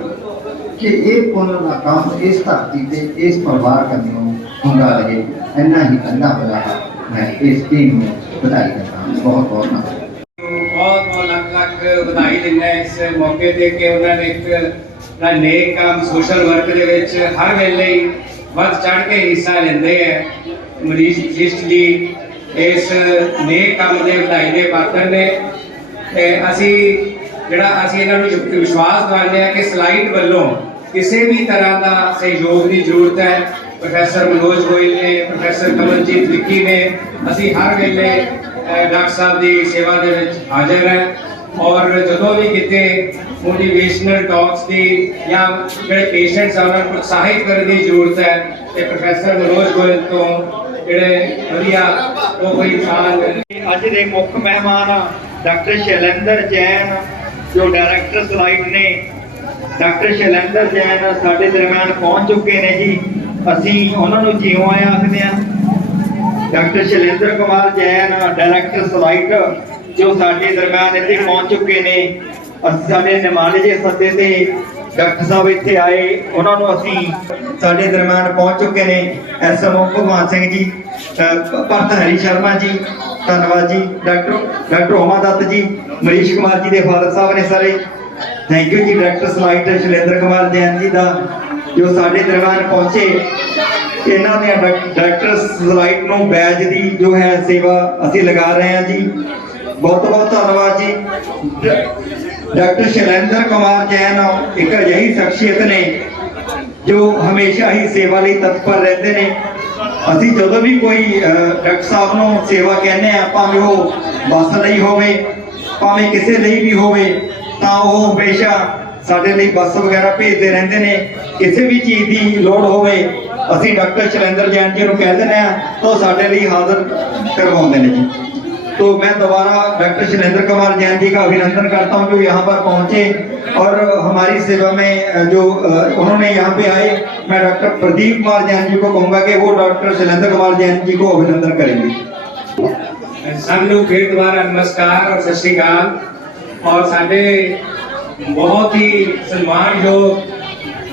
कि ये पुण्य का काम इस धरती से इस परिवार कन्यों होंदा रहे। इन्ना ही अल्लाह बला मैं इस टीम में बधाई देना। बहुत बहुत धन्यवाद। बहुत बहुत लख लख बधाई दिना इस मौके ते कि उन्होंने एक नेक काम सोशल वर्क दे विच हर वेले ही वध चढ़ के हिस्सा लेंदे है। मनीष वशिष्ठ जी इस नेक काम दे बधाई दे पात्र ने। ते असी जिहड़ा असी इन्हां नूं विश्वास दिवाने कि सलाइट वल्लों किसी भी तरह का सहयोग की जरूरत है। प्रोफैसर मनोज गोयल ने, प्रोफैसर कमलजीत विक्की ने, असी हर वेले डॉक्टर साहब की सेवा दे विच हाजिर है। और जो भी किते मोटिवेशनल टॉक्स की या जो पेशेंट्स हैं उन्हें प्रोत्साहित करने की जरूरत है तो प्रोफैसर मनोज गोयल तो जोड़े वधिया वो कोई इंसान ਅੱਜ ਦੇ ਮੁੱਖ ਮਹਿਮਾਨ ਡਾਕਟਰ ਸ਼ੈਲੇਂਦਰ ਜੈਨ ਜੋ ਡਾਇਰੈਕਟਰ ਸਲਾਈਟ ਨੇ। ਡਾਕਟਰ ਸ਼ੈਲੇਂਦਰ ਜੈਨ ਸਾਡੇ ਦਰਮਿਆਨ ਪਹੁੰਚ ਚੁੱਕੇ ਨੇ ਜੀ। ਅਸੀਂ ਉਹਨਾਂ ਨੂੰ ਜਿਉਂ ਆਇਆ ਆਖਦੇ ਹਾਂ। ਡਾਕਟਰ ਸ਼ੈਲੇਂਦਰ ਕੁਮਾਰ ਜੈਨ ਡਾਇਰੈਕਟਰ ਸਲਾਈਟ ਜੋ ਸਾਡੇ ਦਰਮਿਆਨ ਇੱਥੇ ਪਹੁੰਚ ਚੁੱਕੇ ਨੇ। ਅਸੀਂ ਸਾਡੇ ਨਿਮਾਣੇ ਜੇ ਸੱਦੇ ਤੇ ਡਾਕਟਰ ਸਾਹਿਬ ਇੱਥੇ ਆਏ, ਉਹਨਾਂ ਨੂੰ ਅਸੀਂ ਸਾਡੇ ਦਰਮਿਆਨ ਪਹੁੰਚ ਚੁੱਕੇ ਨੇ। ਐਸਐਮਓ ਭਗਵਾਨ ਸਿੰਘ ਜੀ, ਭਰਤ ਹਰੀ ਸ਼ਰਮਾ ਜੀ, ਧੰਨਵਾਦ ਜੀ। ਡਾਕਟਰ ਹੋਮਾ ਦੱਤ ਜੀ, ਮਨੀਸ਼ ਕੁਮਾਰ ਜੀ ਦੇ ਫਾਦਰ ਸਾਹਿਬ ਨੇ ਸਾਰੇ। ਥੈਂਕ ਯੂ ਜੀ। ਡਾਕਟਰ ਸਲਾਈਟ ਸ਼ੈਲੇਂਦਰ ਕੁਮਾਰ ਜੈਨ ਜੀ ਦਾ ਜੋ ਸਾਡੇ ਦਰਮਿਆਨ ਪਹੁੰਚੇ। ਇਹਨਾਂ ਨੇ ਡਾਕਟਰ ਸਲਾਈਟ ਨੂੰ ਬੈਜ ਦੀ ਜੋ ਹੈ ਸੇਵਾ ਅਸੀਂ ਲਗਾ ਰਹੇ ਹਾਂ ਜੀ। ਬਹੁਤ ਬਹੁਤ ਧੰਨਵਾਦ ਜੀ। ਡਾਕਟਰ ਸ਼ੈਲੇਂਦਰ ਕੁਮਾਰ ਜੈਨ ਇੱਕ ਅਜਿਹੀ ਸ਼ਖਸੀਅਤ ਨੇ ਜੋ ਹਮੇਸ਼ਾ ਹੀ ਸੇਵਾ ਲਈ ਤਤਪਰ ਰਹਿੰਦੇ ਨੇ। ਅਸੀਂ ਜਦੋਂ ਵੀ ਕੋਈ ਡਾਕਟਰ ਸਾਹਿਬ ਨੂੰ ਸੇਵਾ ਕਹਿੰਦੇ ਆ, ਭਾਵੇਂ ਉਹ ਬੱਸ ਲਈ ਹੋਵੇ ਭਾਵੇਂ ਕਿਸੇ ਲਈ ਵੀ ਹੋਵੇ, ਤਾਂ ਉਹ ਹਮੇਸ਼ਾ ਸਾਡੇ ਲਈ ਬੱਸ ਵਗੈਰਾ ਭੇਜਦੇ ਰਹਿੰਦੇ ਨੇ। ਕਿਸੇ ਵੀ ਚੀਜ਼ ਦੀ ਲੋੜ ਹੋਵੇ ਅਸੀਂ डॉक्टर शैलेंद्र जैन जी को कह देने तो साढ़े लिए हाजिर करवाते हैं जी। तो मैं दोबारा डॉक्टर शैलेंद्र कुमार जैन जी का अभिनंदन करता हूँ जो यहाँ पर पहुँचे और हमारी सेवा में जो उन्होंने यहाँ पे आए। मैं डॉक्टर प्रदीप कुमार जैन जी को कहूँगा कि वो डॉक्टर शैलेंद्र कुमार जैन जी को अभिनंदन करेंगे। सबनू फिर दोबारा नमस्कार और सत श्री अकाल। और साढ़े बहुत ही सम्मानयोग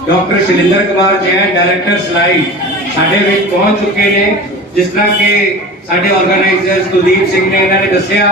डॉक्टर शैलेंद्र कुमार जैन डायरेक्टर सलाइट साढ़े विच पहुंच चुके हैं। जिस तरह के साढ़े ऑर्गेनाइजर्स कुलदीप सिंह ने इन्होंने दसिया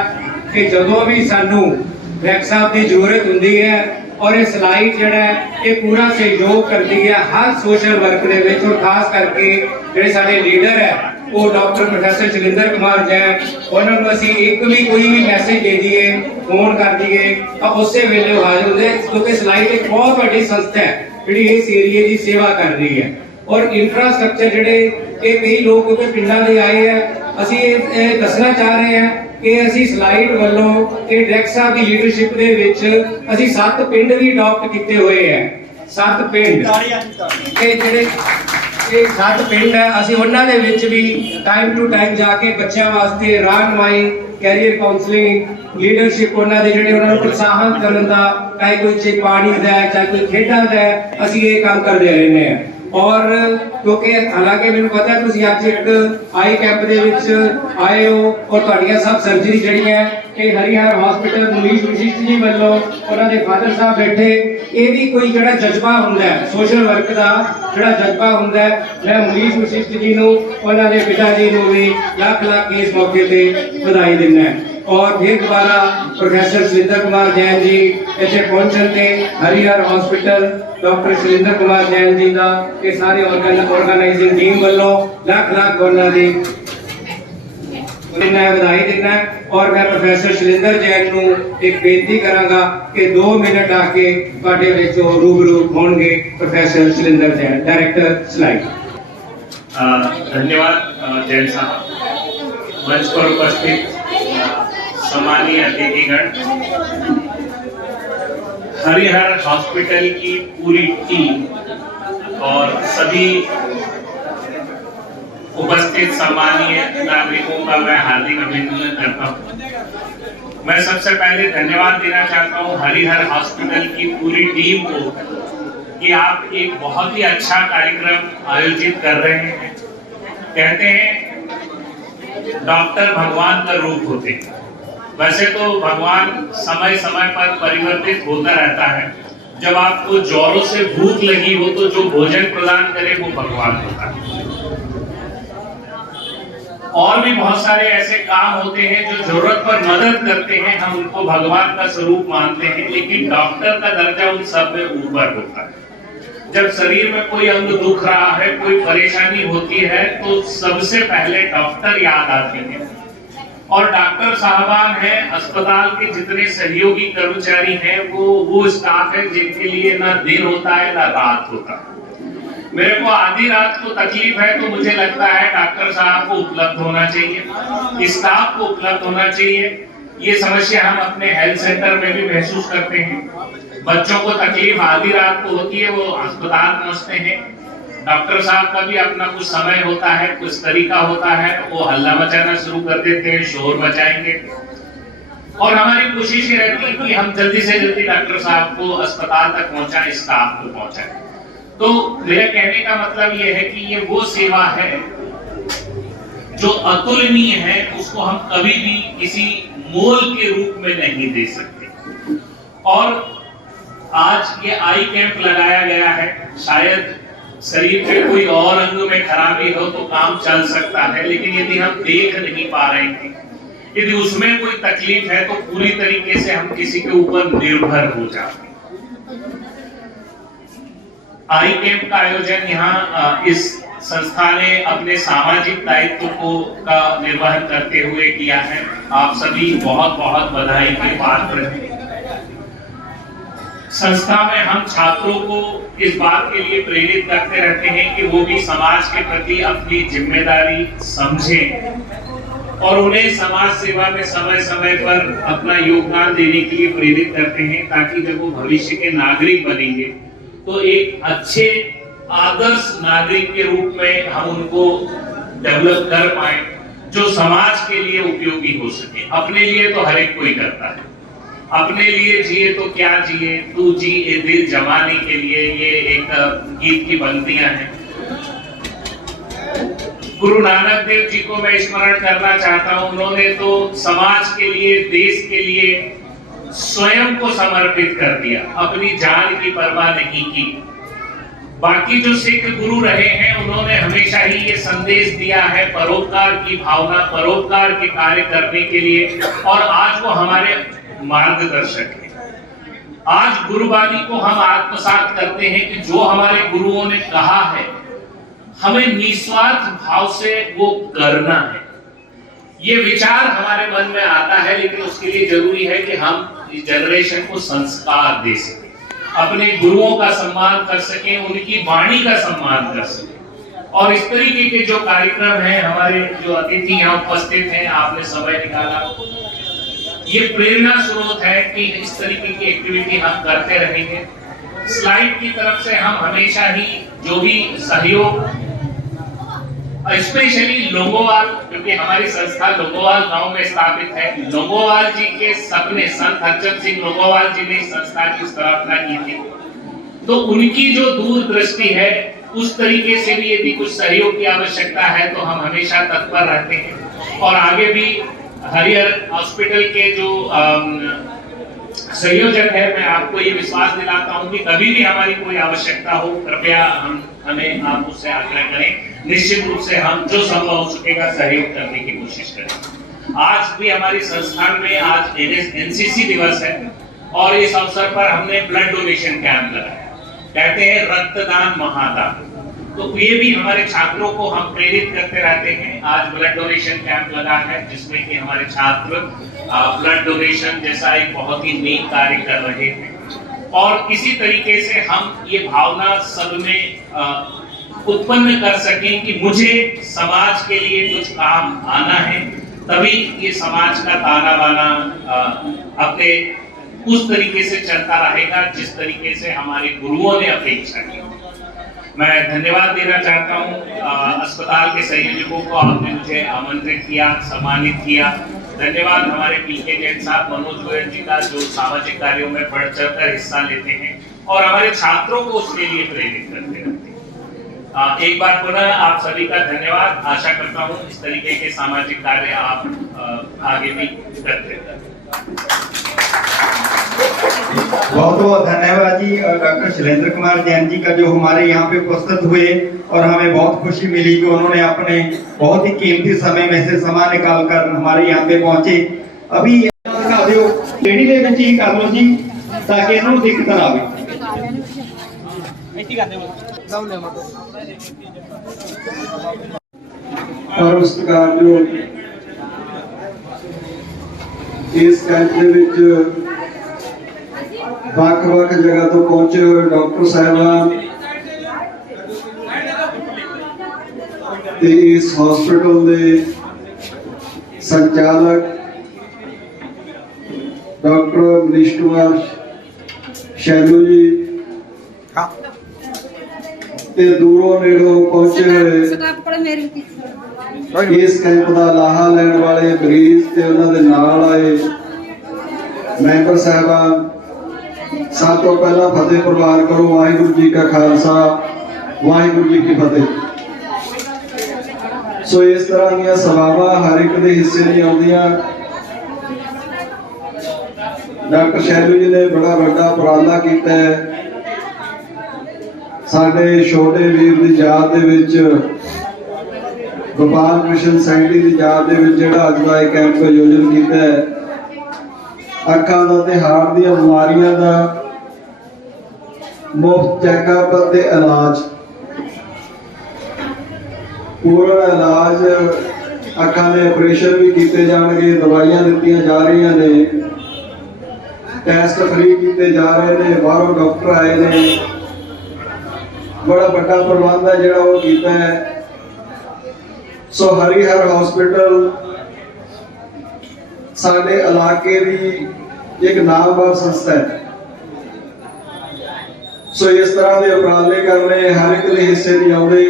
कि जो भी सानू डॉक्टर साहब की जरूरत होंगी है और ये सलाइट जिहड़ा है ये पूरा सहयोग करती है हर सोशल वर्क दे विच। और खास करके जिहड़े साडे लीडर है वो डॉक्टर प्रोफैसर शैलेंद्र कुमार जैन, उन्होंने असीं एक भी कोई भी मैसेज दे दिए फोन कर दिए तो उस वेले हाजिर होंदे क्योंकि सलाइट एक बहुत बड़ी संस्था है जिहड़ी इस एरिए की सेवा कर रही है। और इंफ्रास्ट्रक्चर जिहड़े ये कई लोग क्योंकि पिंडां दे आए हैं, असीं दसना चाह रहे हैं कि असीं सलाइट वालों ये डायरेक्टर साहब की लीडरशिप दे विच असीं 7 पिंड भी अडॉप्ट किए हुए हैं। 7 पिंड ये जिहड़े ये 7 पिंड है असीं उन्हां दे विच भी टाइम टू टाइम जाके बच्चों वास्ते राहनुमाई कैरियर काउंसलिंग लीडरशिप उन्हां दे जिहड़े उन्हां नूं प्रोत्साहन करन दा चाहे कोई पानी दा चाहे कोई खेडां दा असीं ये काम करदे रहने हैं। और क्योंकि हालांकि मैनूं पता है तुसीं अज एक आई कैंप दे विच आए हो और तुहाडीआं सब सर्जरी जिहड़ी है ये हरिहर हॉस्पिटल मनीष वशिष्ठ जी वालों उन्हां दे फादर साहब बैठे ये भी कोई जिहड़ा जज्बा हुंदा है सोशल वर्क दा जिहड़ा जज्बा हुंदा है। मैं मनीष वशिष्ठ जी नूं उन्हां दे पिता जी नूं भी लख लख इस मौके ते बधाई दिंदा है। और फिर दोबारा प्रोफैसर शैलेंद्र कुमार जैन जी इत्थे पहुंचण ते हरिहर हॉस्पिटल डॉक्टर शैलेंद्र कुमार जैन जी का ये सारे ऑर्गेनाइजिंग टीम वालों लख लख उन्हां दी बधाई देना। और मैं प्रोफैसर शैलेंद्र जैन नूं एक बेनती करांगा कि 2 मिनट आके तुहाडे विच रूबरू होणगे प्रोफैसर शैलेंद्र जैन डायरेक्टर सलाइट। धन्यवाद जैन साहब। मंच पर उपस्थित सम्मानीय अतिथिगण, हरिहर हॉस्पिटल की पूरी टीम और सभी उपस्थित सम्मानीय नागरिकों का मैं हार्दिक अभिनंदन करता हूं। मैं सबसे पहले धन्यवाद देना चाहता हूं हरिहर हॉस्पिटल की पूरी टीम को कि आप एक बहुत ही अच्छा कार्यक्रम आयोजित कर रहे हैं। कहते हैं डॉक्टर भगवान का रूप होते हैं। वैसे तो भगवान समय समय पर परिवर्तित होता रहता है। जब आपको जोरों से भूख लगी हो तो जो भोजन प्रदान करे वो भगवान होता है। और भी बहुत सारे ऐसे काम होते हैं जो जरूरत पर मदद करते हैं, हम उनको भगवान का स्वरूप मानते हैं, लेकिन डॉक्टर का दर्जा उन सब में ऊपर होता है। जब शरीर में कोई अंग दुख रहा है, कोई परेशानी होती है, तो सबसे पहले डॉक्टर याद आते हैं। और डॉक्टर साहबान हैं, अस्पताल के जितने सहयोगी कर्मचारी हैं, वो स्टाफ है जिनके लिए ना दिन होता है ना रात होता है। मेरे को आधी रात को तकलीफ है तो मुझे लगता है डॉक्टर साहब को उपलब्ध होना चाहिए, स्टाफ को उपलब्ध होना चाहिए। ये समस्या हम अपने हेल्थ सेंटर में भी महसूस करते हैं। बच्चों को तकलीफ आधी रात को होती है, वो अस्पताल पहुंचते हैं। डॉक्टर साहब का भी अपना कुछ समय होता है, कुछ तरीका होता है, वो हल्ला मचाना शुरू कर देते हैं, शोर मचाएंगे। और हमारी कोशिश ये रहती है कि हम जल्दी से जल्दी डॉक्टर साहब को अस्पताल तक पहुंचाएं, स्टाफ को पहुंचाएं। तो मेरे कहने का मतलब ये है कि ये वो सेवा है जो अतुलनीय है, उसको हम कभी भी किसी मोल के रूप में नहीं दे सकते। और आज ये आई कैंप लगाया गया है। शायद शरीर के कोई और अंग में खराबी हो तो काम चल सकता है, लेकिन यदि हम देख नहीं पा रहे हैं, यदि उसमें कोई तकलीफ है, तो पूरी तरीके से हम किसी के ऊपर निर्भर हो जाते हैं। आई कैंप का आयोजन यहाँ इस संस्था ने अपने सामाजिक दायित्व का निर्वहन करते हुए किया है। आप सभी बहुत बहुत बधाई के पात्र हैं। संस्था में हम छात्रों को इस बात के लिए प्रेरित करते रहते हैं कि वो भी समाज के प्रति अपनी जिम्मेदारी समझें और उन्हें समाज सेवा में समय समय पर अपना योगदान देने के लिए प्रेरित करते हैं, ताकि जब वो भविष्य के नागरिक बनेंगे तो एक अच्छे आदर्श नागरिक के रूप में हम उनको डेवलप कर पाए, जो समाज के लिए उपयोगी हो सके। अपने लिए तो हर एक कोई करता है, अपने लिए जिए तो क्या जिए, तू जी ए दिल जमाने के लिए, ये एक गीत की पंक्तियां हैं। गुरु नानक देव जी को मैं स्मरण करना चाहता हूं। उन्होंने तो समाज के लिए, देश के लिए स्वयं को समर्पित कर दिया, अपनी जान की परवाह नहीं की। बाकी जो सिख गुरु रहे हैं, उन्होंने हमेशा ही ये संदेश दिया है परोपकार की भावना, परोपकार के कार्य करने के लिए, और आज वो हमारे मार्गदर्शक है। आज गुरुवाणी को हम आत्मसात करते हैं कि जो हमारे गुरुओं ने कहा है, हमें निस्वार्थ भाव से वो करना है। ये विचार हमारे मन में आता है, लेकिन उसके लिए जरूरी है कि हम इस जनरेशन को संस्कार दे सकें, अपने गुरुओं का सम्मान कर सकें, उनकी वाणी का सम्मान कर सकें। और इस तरीके के जो कार्यक्रम हैं, हमारे जो अतिथि यहाँ उपस्थित हैं, आपने समय निकाला, ये प्रेरणा स्रोत है कि इस तरीके की एक्टिविटी हम करते रहेंगे। स्लाइड की तरफ से हम हमेशा ही जो भी सहयोग, स्पेशली लोंगोवाल, क्योंकि हमारी संस्था लोंगोवाल गांव में स्थापित है, लोंगोवाल जी के सपने, संत हरचंद सिंह लोंगोवाल जी ने संस्था की स्थापना की थी, तो उनकी जो दूरदृष्टि है, उस तरीके से भी यदि कुछ सहयोग की आवश्यकता है तो हम हमेशा तत्पर रहते हैं। और आगे भी हरिहर हॉस्पिटल के जो संयोजक है, मैं आपको ये विश्वास दिलाता हूं कि कभी भी हमारी कोई आवश्यकता हो, कृपया हमें आप उससे आग्रह करें। निश्चित रूप से हम जो संभव हो सकेगा सहयोग करने की कोशिश करें। आज भी हमारी संस्थान में आज एनसीसी दिवस है, और इस अवसर पर हमने ब्लड डोनेशन कैंप लगाया। कहते हैं रक्तदान महादान, तो ये भी हमारे छात्रों को हम प्रेरित करते रहते हैं। आज ब्लड डोनेशन कैंप लगा है, जिसमें कि हमारे छात्र ब्लड डोनेशन जैसा एक बहुत ही नेक कार्य कर रहे हैं। और इसी तरीके से हम ये भावना सब में उत्पन्न कर सकें कि मुझे समाज के लिए कुछ काम आना है, तभी ये समाज का ताना बाना अपने उस तरीके से चलता रहेगा जिस तरीके से हमारे गुरुओं ने अपेक्षा की। मैं धन्यवाद देना चाहता हूं अस्पताल के संयोजकों को, आपने मुझे आमंत्रित किया, सम्मानित किया। धन्यवाद हमारे पीके जैन साहब, मनोज गोयल जी का, जो सामाजिक कार्यों में बढ़ चढ़कर हिस्सा लेते हैं। और हमारे छात्रों को उसके लिए प्रेरित करते रहते हैं। एक बार पुनः आप सभी का धन्यवाद। आशा करता हूँ इस तरीके के सामाजिक कार्य आप आगे भी करते रहें। बहुत बहुत धन्यवाद जी डॉक्टर शैलेंद्र कुमार जैन जी का, जो हमारे यहाँ पे उपस्थित हुए और हमें बहुत खुशी मिली कि उन्होंने अपने बहुत ही कीमती समय में से समय निकाल कर हमारे यहाँ पे पहुंचे। अभी रेडी ਦੇ ਵਿੱਚ ਹੀ ਕਰ ਲਓ ਜੀ ਤਾਂ ਕਿ ਇਹਨਾਂ ਨੂੰ ਦਿੱਕਤ ਨਾ ਆਵੇ। और सत्कारयोग इस कैंप ਦੇ ਵਿੱਚ ਵੱਖ-ਵੱਖ ਜਗ੍ਹਾ ਤੋਂ ਪਹੁੰਚੇ ਹੋਏ ਡਾਕਟਰ ਸਾਹਿਬਾਨ ਤੇ ਇਸ ਹਸਪੀਟਲ ਦੇ ਸੰਚਾਲਕ डॉक्टर मनीष कुमार शैलू जी ते दूरों नेड़ों पहुंचे हुए इस कैंप का लाहा लैण वाले मरीज ते उन्होंने नाल आए मैंबर साहबान, सब तो पहला फतेह प्रवान करो। वाहिगुरू जी का खालसा, वाहिगुरू जी की फतेह। सो इस तरह दी सभावां हर एक दे हिस्से नहीं आउंदियां। डॉक्टर शैलू जी ने बड़ा बड़ा उपराला किया है साडे छोटे वीर की याद दे विच, गोपाल कृष्ण सैंडी की याद दे विच जिहड़ा अज दा इह कैंप आयोजन किया है। अखां दा ते हार्ट दी बीमारियां दा मुफ्त चैकअप ते इलाज, पूरा इलाज, अखां दे ऑपरेशन भी किए जाणगे, दवाइयां दित्तियां जा रही ने, टेस्ट फ्री किए जा रहे हैं, बाहरों डॉक्टर आए ने, बड़ा बड़ा प्रबंध है जिहड़ा वो कीता है। सो हरिहर हॉस्पिटल साडे इलाके दी एक नामवर संस्था है। सो इस तरह के उपराले करने हर एक दे हिस्से नहीं आउंदे।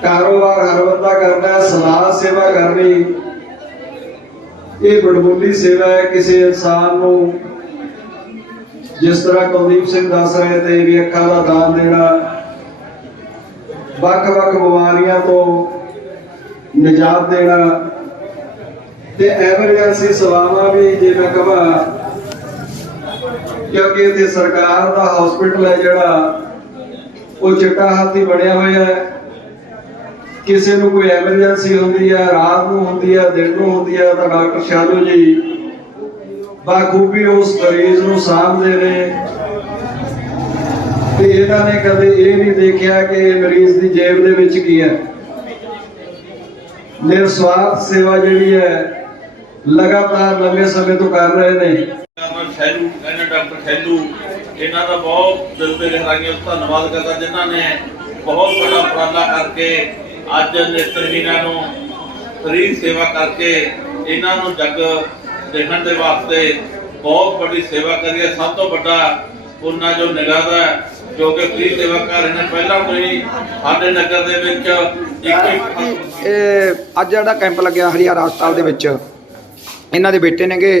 कारोबार हर बंदा करना, सलाह सेवा करनी, ये बड़बुली सेवा है। किसी इंसान को जिस तरह कुलदीप सिंह दस रहे थे भी अखा का दान देना, ਵੱਖ-ਵੱਖ बीमारियां तो निजात देना, ते एमरजेंसी सेवावां भी जे मैं कहा, क्योंकि इत्थे सरकार का हॉस्पिटल है जिहड़ा वो चिट्टा हाथी बनिया हुआ है। किसी को कोई एमरजेंसी होती है, रात को होती है, दिन को होती है, तो डॉक्टर शैलू जी बाखूबी उस मरीज को सामभदे ने। इन्होंने कदे ये नहीं देखा कि मरीज की जेब दे विच की है। निस्वार्थ सेवा जिहड़ी है लगातार लंबे समय तो कर रहे हैं। डॉक्टर शैलू इन्हों का बहुत दिल से गहराइयों से धन्यवाद करता, जिन्होंने बहुत बड़ा उपराला करके अज नेत्रहीनां नूं फ्री सेवा करके इन्हों जग देखने के वास्ते बहुत बड़ी सेवा करी है। सब तो बड़ा उन्ना जो निगाह है जो कि फ्री सेवा कर रहे हैं। पहला कोई साडे नगर दे विच अज जिहड़ा कैंप लग्या हरिहर हस्पताल दे विच, इन्हां दे बेटे नेगे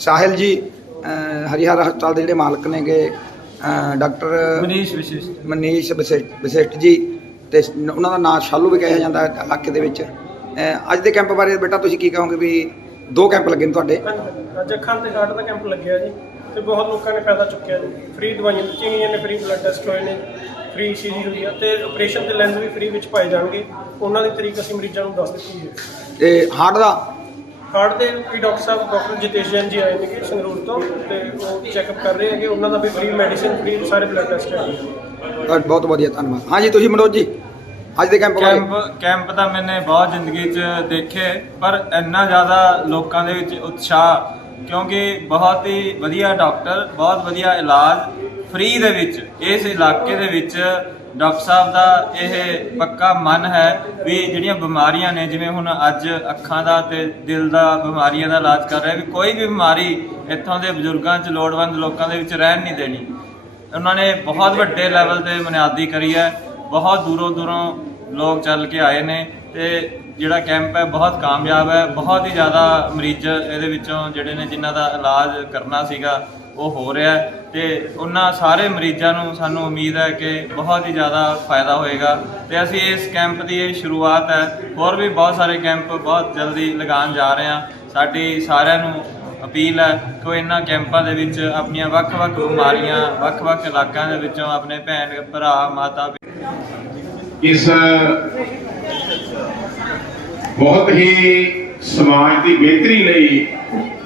साहिल जी, हरिहर हस्पताल दे जिहड़े मालक नेगे डॉक्टर मनीष वशिष्ठ जी, ते उन्हां दा नाम शालू भी कहा जाता है इलाके दे विच। अज दे कैंप बारे बेटा तुसीं की कहोगे भी दो कैंप लगे ने तुहाडे? अज अखां ते हार्ट दा कैंप लग्या जी, ते बहुत लोगों ने फायदा चुक्या जी। फ्री दवाइयां दित्तियां गईयां ने, फ्री ब्लड टेस्ट होए ने, फ्री ईसीजी हुई है, ते ऑपरेशन ते लेंस भी फ्री विच पाए जाणगे। उन्हां दी तरीक असीं मरीਜ਼ਾਂ ਨੂੰ ਦੱਸ ਦਿੱਤੀ है। ते हार्ट दा हार्ट दे भी डॉक्टर साहब डॉक्टर जितेश जैन जी आए ने संगरूर तो, ते वो चैकअप कर रहे हैं। उन्हां दा भी फ्री मेडिसिन, फ्री सारे ब्लड टेस्ट है। बहुत बढ़िया, धन्यवाद। हाँ जी, तुसीं मनोज जी ਅੱਜ ਦੇ ਕੈਂਪ ਤਾਂ ਮੈਨੇ ਬਹੁਤ ਜ਼ਿੰਦਗੀ 'ਚ ਦੇਖੇ, ਪਰ ਇੰਨਾ ਜ਼ਿਆਦਾ ਲੋਕਾਂ ਦੇ ਵਿੱਚ ਉਤਸ਼ਾਹ, ਕਿਉਂਕਿ ਬਹੁਤ ਹੀ ਵਧੀਆ ਡਾਕਟਰ, ਬਹੁਤ ਵਧੀਆ ਇਲਾਜ ਫ੍ਰੀ ਦੇ ਵਿੱਚ ਇਸ ਇਲਾਕੇ ਦੇ ਵਿੱਚ। ਡਾਕਟਰ ਸਾਹਿਬ ਦਾ ਇਹ ਪੱਕਾ ਮਨ ਹੈ ਵੀ ਜਿਹੜੀਆਂ ਬਿਮਾਰੀਆਂ ਨੇ, ਜਿਵੇਂ ਹੁਣ ਅੱਜ ਅੱਖਾਂ ਦਾ ਤੇ ਦਿਲ ਦਾ ਬਿਮਾਰੀਆਂ ਦਾ ਇਲਾਜ ਕਰ ਰਿਹਾ, ਵੀ ਕੋਈ ਵੀ ਬਿਮਾਰੀ ਇੱਥੋਂ ਦੇ ਬਜ਼ੁਰਗਾਂ 'ਚ ਲੋੜਵੰਦ ਲੋਕਾਂ ਦੇ ਵਿੱਚ ਰਹਿਣ ਨਹੀਂ ਦੇਣੀ। ਉਹਨਾਂ ਨੇ ਬਹੁਤ ਵੱਡੇ ਲੈਵਲ 'ਤੇ ਬੁਨਿਆਦੀ ਕਰੀ ਹੈ। बहुत दूरों दूरों लोग चल के आए ने ਤੇ ਜਿਹੜਾ ਕੈਂਪ ਹੈ ਬਹੁਤ ਕਾਮਯਾਬ ਹੈ। ਬਹੁਤ ਹੀ ਜ਼ਿਆਦਾ ਮਰੀਜ਼ ਇਹਦੇ ਵਿੱਚੋਂ ਜਿਹੜੇ ਨੇ ਜਿਨ੍ਹਾਂ ਦਾ ਇਲਾਜ ਕਰਨਾ ਸੀਗਾ ਉਹ ਹੋ ਰਿਹਾ ਤੇ ਉਹਨਾਂ ਸਾਰੇ ਮਰੀਜ਼ਾਂ ਨੂੰ ਸਾਨੂੰ ਉਮੀਦ ਹੈ ਕਿ ਬਹੁਤ ਹੀ ਜ਼ਿਆਦਾ ਫਾਇਦਾ ਹੋਏਗਾ ਤੇ ਅਸੀਂ ਇਸ ਕੈਂਪ ਦੀ ਇਹ ਸ਼ੁਰੂਆਤ ਹੈ, ਹੋਰ ਵੀ ਬਹੁਤ ਸਾਰੇ ਕੈਂਪ ਬਹੁਤ ਜਲਦੀ ਲਗਾਉਣ ਜਾ ਰਹੇ ਹਾਂ। ਸਾਡੀ ਸਾਰਿਆਂ ਨੂੰ ਅਪੀਲ ਹੈ ਕਿ ਇਹਨਾਂ ਕੈਂਪਾਂ ਦੇ ਵਿੱਚ ਆਪਣੀਆਂ ਵੱਖ-ਵੱਖ ਬਿਮਾਰੀਆਂ ਵੱਖ-ਵੱਖ ਇਲਾਕਿਆਂ ਦੇ ਵਿੱਚੋਂ ਆਪਣੇ ਭੈਣ ਭਰਾ ਮਾਤਾ ਇਸ ਬਹੁਤ ਹੀ ਸਮਾਜ ਦੀ ਬਿਹਤਰੀ ਲਈ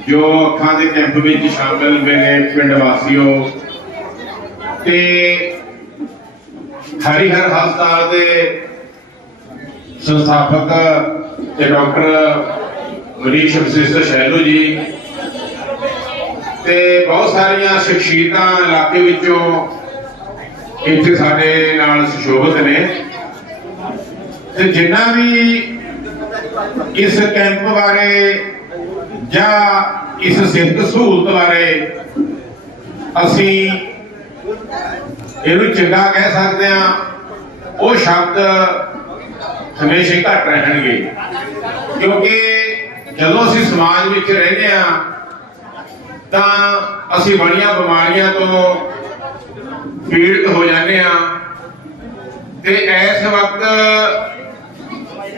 ਜੋ ਅੱਖਾਂ ਦੇ ਕੈਂਪ ਵਿੱਚ ਸ਼ਾਮਿਲ ਮੇਰੇ ਪਿੰਡ ਵਾਸੀਓ ਤੇ ਹਰੀਹਰ ਹਸਪਤਾਲ ਦੇ ਸੰਸਥਾਪਕ ਤੇ ਡਾਕਟਰ ਮਨੀਸ਼ ਵਸਿਸ਼ਟ ਸ਼ੈਲੂ ਜੀ ਤੇ ਬਹੁਤ ਸਾਰੀਆਂ ਸ਼ਖਸੀਅਤਾਂ ਇਲਾਕੇ ਵਿੱਚੋਂ ਇੱਥੇ ਸਾਡੇ ਨਾਲ ਸੁਸ਼ੋਭਿਤ ਨੇ ਤੇ ਜਿਨ੍ਹਾਂ ਵੀ ਇਸ ਕੈਂਪ ਬਾਰੇ ਜਾਂ ਇਸ ਸਿਹਤ ਸਹੂਲਤ ਬਾਰੇ ਅਸੀਂ ਇਹਨੂੰ ਚੰਗਾ ਕਹਿ ਸਕਦੇ ਹਾਂ, ਉਹ ਸ਼ਬਦ ਹਮੇਸ਼ਾ ਘੱਟ ਰਹਿਣਗੇ ਕਿਉਂਕਿ ਜਦੋਂ ਅਸੀਂ ਸਮਾਜ ਵਿੱਚ ਰਹਿੰਦੇ ਹਾਂ ਤਾਂ ਅਸੀਂ ਬੜੀਆਂ ਬਿਮਾਰੀਆਂ ਤੋਂ ਪੀੜਤ ਹੋ ਜਾਂਦੇ ਹਾਂ ਤੇ ਇਸ ਵਕਤ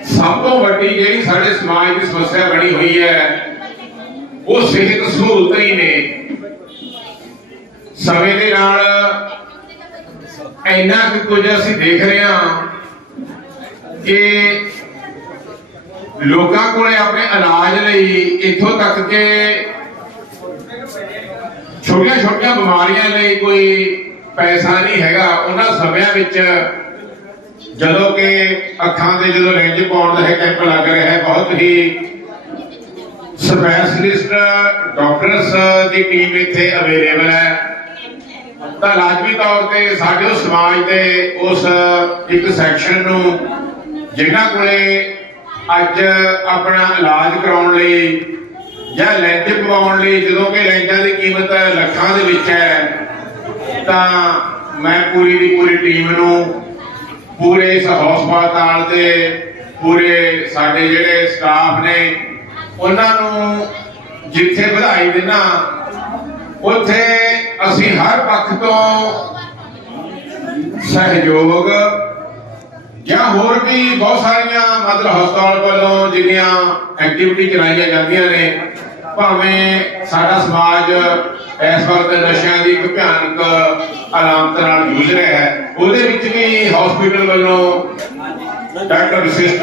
ਸਭ ਤੋਂ ਵੱਡੀ ਜਿਹੜੀ ਸਾਡੇ ਸਮਾਜ ਦੀ ਸਮੱਸਿਆ ਬਣੀ ਹੋਈ ਹੈ ਉਹ ਸਿਹਤ ਸਹੂਲਤਾਂ ਹੀ ਨੇ। ਸਮੇਂ ਦੇ ਨਾਲ ਇੰਨਾ ਕੁਝ ਅਸੀਂ ਦੇਖ ਰਹੇ ਹਾਂ ਕਿ ਲੋਕਾਂ ਕੋਲੇ ਆਪਣੇ ਇਲਾਜ ਲਈ ਇੱਥੋਂ ਤੱਕ ਕਿ ਛੋਟੀਆਂ ਬਿਮਾਰੀਆਂ ਲਈ ਕੋਈ ਪੈਸਾ ਨਹੀਂ ਹੈਗਾ। ਉਹਨਾਂ ਸਮਿਆਂ ਵਿੱਚ ਜਦੋਂ ਕਿ ਅੱਖਾਂ ਦੇ ਜਦੋਂ ਲੈਂਜ ਪਾਉਣ ਦਾ ਕੈਂਪ ਲੱਗ ਰਿਹਾ ਹੈ, ਬਹੁਤ ਹੀ ਸਪੈਸ਼ਲਿਸਟ ਡਾਕਟਰਸ ਦੀ ਟੀਮ ਇੱਥੇ ਅਵੇਲੇਬਲ ਹੈ ਤਾਂ ਲਾਜ਼ਮੀ ਤੌਰ ਤੇ ਸਾਡੇ ਸਮਾਜ ਦੇ ਉਸ ਇੱਕ ਸੈਕਸ਼ਨ ਨੂੰ ਜਿਨ੍ਹਾਂ ਕੋਲੇ ਅੱਜ ਆਪਣਾ ਇਲਾਜ ਕਰਾਉਣ ਲਈ ਜਾਂ ਲੈਂਜ ਪਵਾਉਣ ਲਈ, ਜਦੋਂ ਕਿ ਲੈਂਜਾਂ ਦੀ ਕੀਮਤ ਲੱਖਾਂ ਦੇ ਵਿੱਚ ਹੈ, ਤਾਂ ਮੈਂ ਪੂਰੀ ਦੀ ਪੂਰੀ ਟੀਮ ਨੂੰ ਪੂਰੇ ਇਸ ਹਸਪਤਾਲ ਦੇ ਪੂਰੇ ਸਾਡੇ ਜਿਹੜੇ ਸਟਾਫ ਨੇ ਉਹਨਾਂ ਨੂੰ ਜਿੱਥੇ ਵਧਾਈ ਦੇਣਾ, ਉੱਥੇ ਅਸੀਂ ਹਰ ਪੱਖ ਤੋਂ ਸਹਿਯੋਗ ਜਾਂ ਹੋਰ ਵੀ ਬਹੁਤ ਸਾਰੀਆਂ ਮਤਲਬ ਹਸਪਤਾਲ ਵੱਲੋਂ ਜਿਹੜੀਆਂ ਐਕਟੀਵਿਟੀ ਚਲਾਈਆਂ ਜਾਂਦੀਆਂ ਨੇ, ਭਾਵੇਂ ਸਾਡਾ ਸਮਾਜ ਇਸ ਵਕਤ ਨਸ਼ਿਆਂ ਦੀ ਇੱਕ ਭਿਆਨਕ ਅਲਾਮਤ ਨਾਲ ਜੂਝ ਰਿਹਾ ਹੈ, ਉਹਦੇ ਵਿੱਚ ਵੀ ਹਸਪੀਟਲ ਵੱਲੋਂ ਡਾਕਟਰ ਵਸਿਸ਼ਟ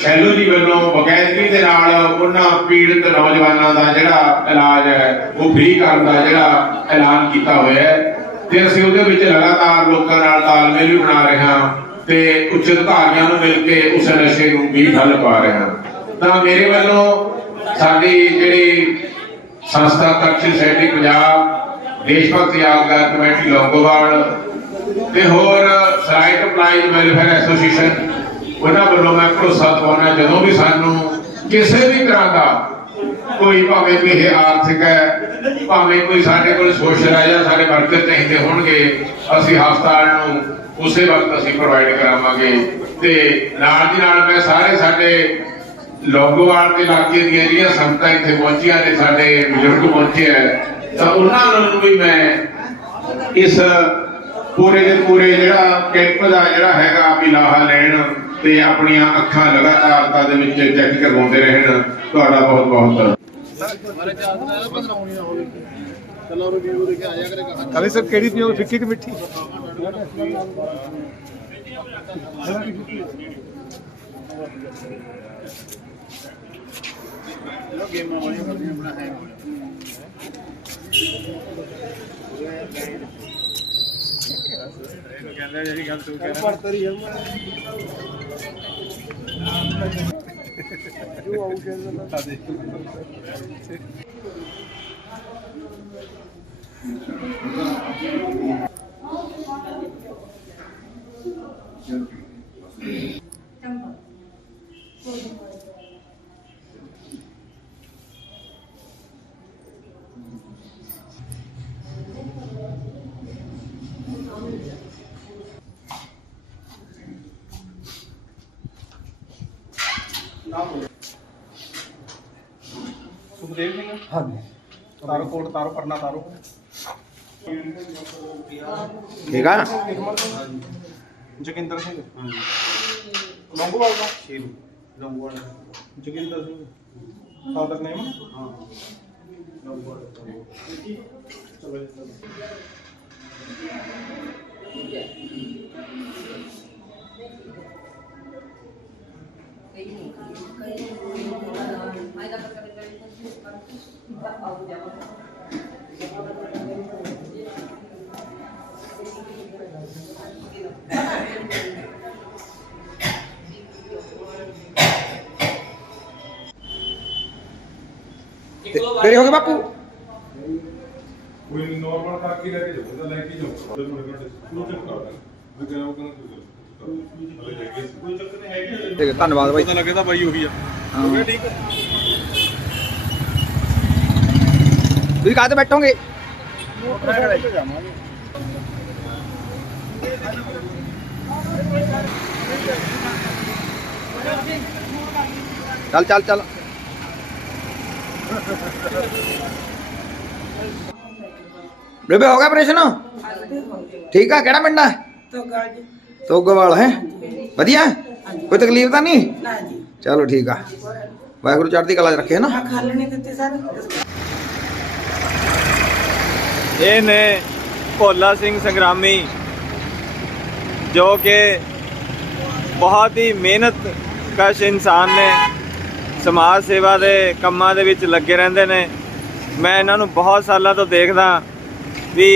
ਸ਼ੈਲੂ ਜੀ ਵੱਲੋਂ ਬਕਾਇਦਗੀ ਦੇ ਨਾਲ ਉਹਨਾਂ ਪੀੜਤ ਨੌਜਵਾਨਾਂ ਦਾ ਜਿਹੜਾ ਇਲਾਜ ਹੈ ਉਹ ਫ੍ਰੀ ਕਰਨ ਦਾ ਜਿਹੜਾ ਐਲਾਨ ਕੀਤਾ ਹੋਇਆ ਹੈ ਤੇ ਅਸੀਂ ਉਹਦੇ ਵਿੱਚ ਲਗਾਤਾਰ ਲੋਕਾਂ ਨਾਲ ਤਾਲਮੇਲ ਵੀ ਬਣਾ ਰਹੇ ਹਾਂ ਤੇ ਉੱਚ ਅਧਿਕਾਰੀਆਂ ਨੂੰ ਮਿਲ ਕੇ ਉਸ ਨਸ਼ੇ ਨੂੰ ਵੀ ਠੱਲ ਪਾ ਰਹੇ ਹਾਂ। ਤਾਂ ਮੇਰੇ ਵੱਲੋਂ ਸਾਡੀ ਜਿਹੜੀ ਸੰਸਥਾ ਤਖਤ ਸੋਸਾਇਟੀ ਪੰਜਾਬ, ਦੇਸ਼ ਭਗਤ ਯਾਦਗਾਰ ਕਮੇਟੀ ਲੌਂਗੋਵਾਲ ਤੇ ਹੋਰ ਸਰਾਈਟ ਅਪਲਾਈਡ ਵੈਲਫੇਅਰ ਐਸੋਸੀਏਸ਼ਨ, ਉਹਨਾਂ ਵੱਲੋਂ ਮੈਂ ਭਰੋਸਾ ਦਿਵਾਉਣਾ ਜਦੋਂ ਵੀ ਸਾਨੂੰ ਕਿਸੇ ਵੀ ਤਰ੍ਹਾਂ ਦਾ ਕੋਈ ਭਾਵੇਂ ਕੋਈ ਇਹ ਆਰਥਿਕ ਹੈ, ਭਾਵੇਂ ਕੋਈ ਸਾਡੇ ਕੋਲ ਸੋਸ਼ਲ ਹੈ ਜਾਂ ਸਾਡੇ ਵਰਕਰ ਚਾਹੀਦੇ ਹੋਣਗੇ, ਅਸੀਂ ਹਸਪਤਾਲ ਨੂੰ ਉਸੇ ਵਕਤ ਅਸੀਂ ਪ੍ਰੋਵਾਈਡ ਕਰਾਵਾਂਗੇ। ਤੇ ਨਾਲ ਦੀ ਨਾਲ ਮੈਂ ਸਾਰੇ ਸਾਡੇ ਲੌਂਗੋਵਾਲ ਦੇ ਇਲਾਕੇ ਦੀਆਂ ਜਿਹੜੀਆਂ ਸੰਗਤਾਂ ਇੱਥੇ ਪਹੁੰਚੀਆਂ ਨੇ, ਸਾਡੇ ਬਜ਼ੁਰਗ ਪਹੁੰਚੇ ਹੈ, ਤਾਂ ਉਹਨਾਂ ਨੂੰ ਵੀ ਮੈਂ ਇਸ ਪੂਰੇ ਦੇ ਪੂਰੇ ਜਿਹੜਾ ਕੈਂਪ ਦਾ ਜਿਹੜਾ ਹੈਗਾ ਵੀ ਲਾਹਾ ਲੈਣ ਤੇ ਆਪਣੀਆਂ ਅੱਖਾਂ ਲਗਾਤਾਰਤਾ ਦੇ ਵਿੱਚ ਚੈੱਕ ਕਰਵਾਉਂਦੇ ਰਹਿਣ। ਤੁਹਾਡਾ ਬਹੁਤ ਬਹੁਤ ਕਾਲੇ ਸਰ ਕਿਹੜੀ ਪੀਓ, ਫਿੱਕੀ ਕਿ ਮਿੱਠੀ? ਗੇਮਾਂ ਵਾਲੀਆਂ ਕਰਦੀਆਂ ਬਣਾ ਹੈ ਕਹਿੰਦਾ ਜਿਹੜੀ ਗੱਲ ਤੂੰ ਕਹਿ ਪੜਤਰੀ ਹੈ ਜੋ ਆਉ ਕਹਿੰਦਾ ਦੇ ਸੁਖਦੇਵ ਸਿੰਘ ਹਾਂਜੀ ਤਾਰੋ ਕੋਟ ਤਾਰੋ ਪਰਨਾ ਤਾਰੋ ਠੀਕ ਆ ਜੋਗਿੰਦਰ ਸਿੰਘ ਲੰਗੋਵਾਲ ਦਾ ਸ਼ੇਰੂ ਲੰਗੋਵਾਲ ਜੋਗਿੰਦਰ ਸਿੰਘ ਫਾਦਰ ਨੇਮ ਹਾਂ ਲੰਗੋਵਾਲ ਚਲੋ ਤੇਰੇ ਹੋ ਗਏ ਬਾਪੂ? ਕੋਈ ਨੋਰਮਲ ਕਰਕੇ ਲੈ ਕੇ ਜਾਊਗਾ ਲੈ ਕੇ ਜਾਊਗਾ ਠੀਕ ਹੈ, ਧੰਨਵਾਦ ਬਾਈ। ਪਤਾ ਲੱਗੇ ਤਾਂ ਬਾਈ ਉਹੀ ਆ ਹੋ ਗਿਆ ਠੀਕ ਹੈ। ਤੁਸੀਂ ਕਾਹਤੇ ਬੈਠੋਗੇ? ਚੱਲ ਚੱਲ ਚੱਲ। ਬੇਬੇ ਹੋ ਗਿਆ ਆਪਰੇਸ਼ਨ? ਠੀਕ ਆ। ਕਿਹੜਾ ਪਿੰਡ ਆ? ਤੋਗੋਵਾਲ ਹੈ। ਵਧੀਆ ਕੋਈ ਤਕਲੀਫ ਤਾਂ ਨਹੀਂ? ਚਲੋ ਠੀਕ ਆ। ਵਾਹਿਗੁਰੂ ਚੜ੍ਹਦੀ ਕਲਾ 'ਚ ਰੱਖੇ ਨਾ। ਇਹ ਨੇ ਭੋਲਾ ਸਿੰਘ ਸੰਗਰਾਮੀ, ਜੋ ਕਿ ਬਹੁਤ ਹੀ ਮਿਹਨਤ ਕਸ਼ ਇਨਸਾਨ ਨੇ, ਸਮਾਜ ਸੇਵਾ ਦੇ ਕੰਮਾਂ ਦੇ ਵਿੱਚ ਲੱਗੇ ਰਹਿੰਦੇ ਨੇ। ਮੈਂ ਇਹਨਾਂ ਨੂੰ ਬਹੁਤ ਸਾਲਾਂ ਤੋਂ ਦੇਖਦਾ ਵੀ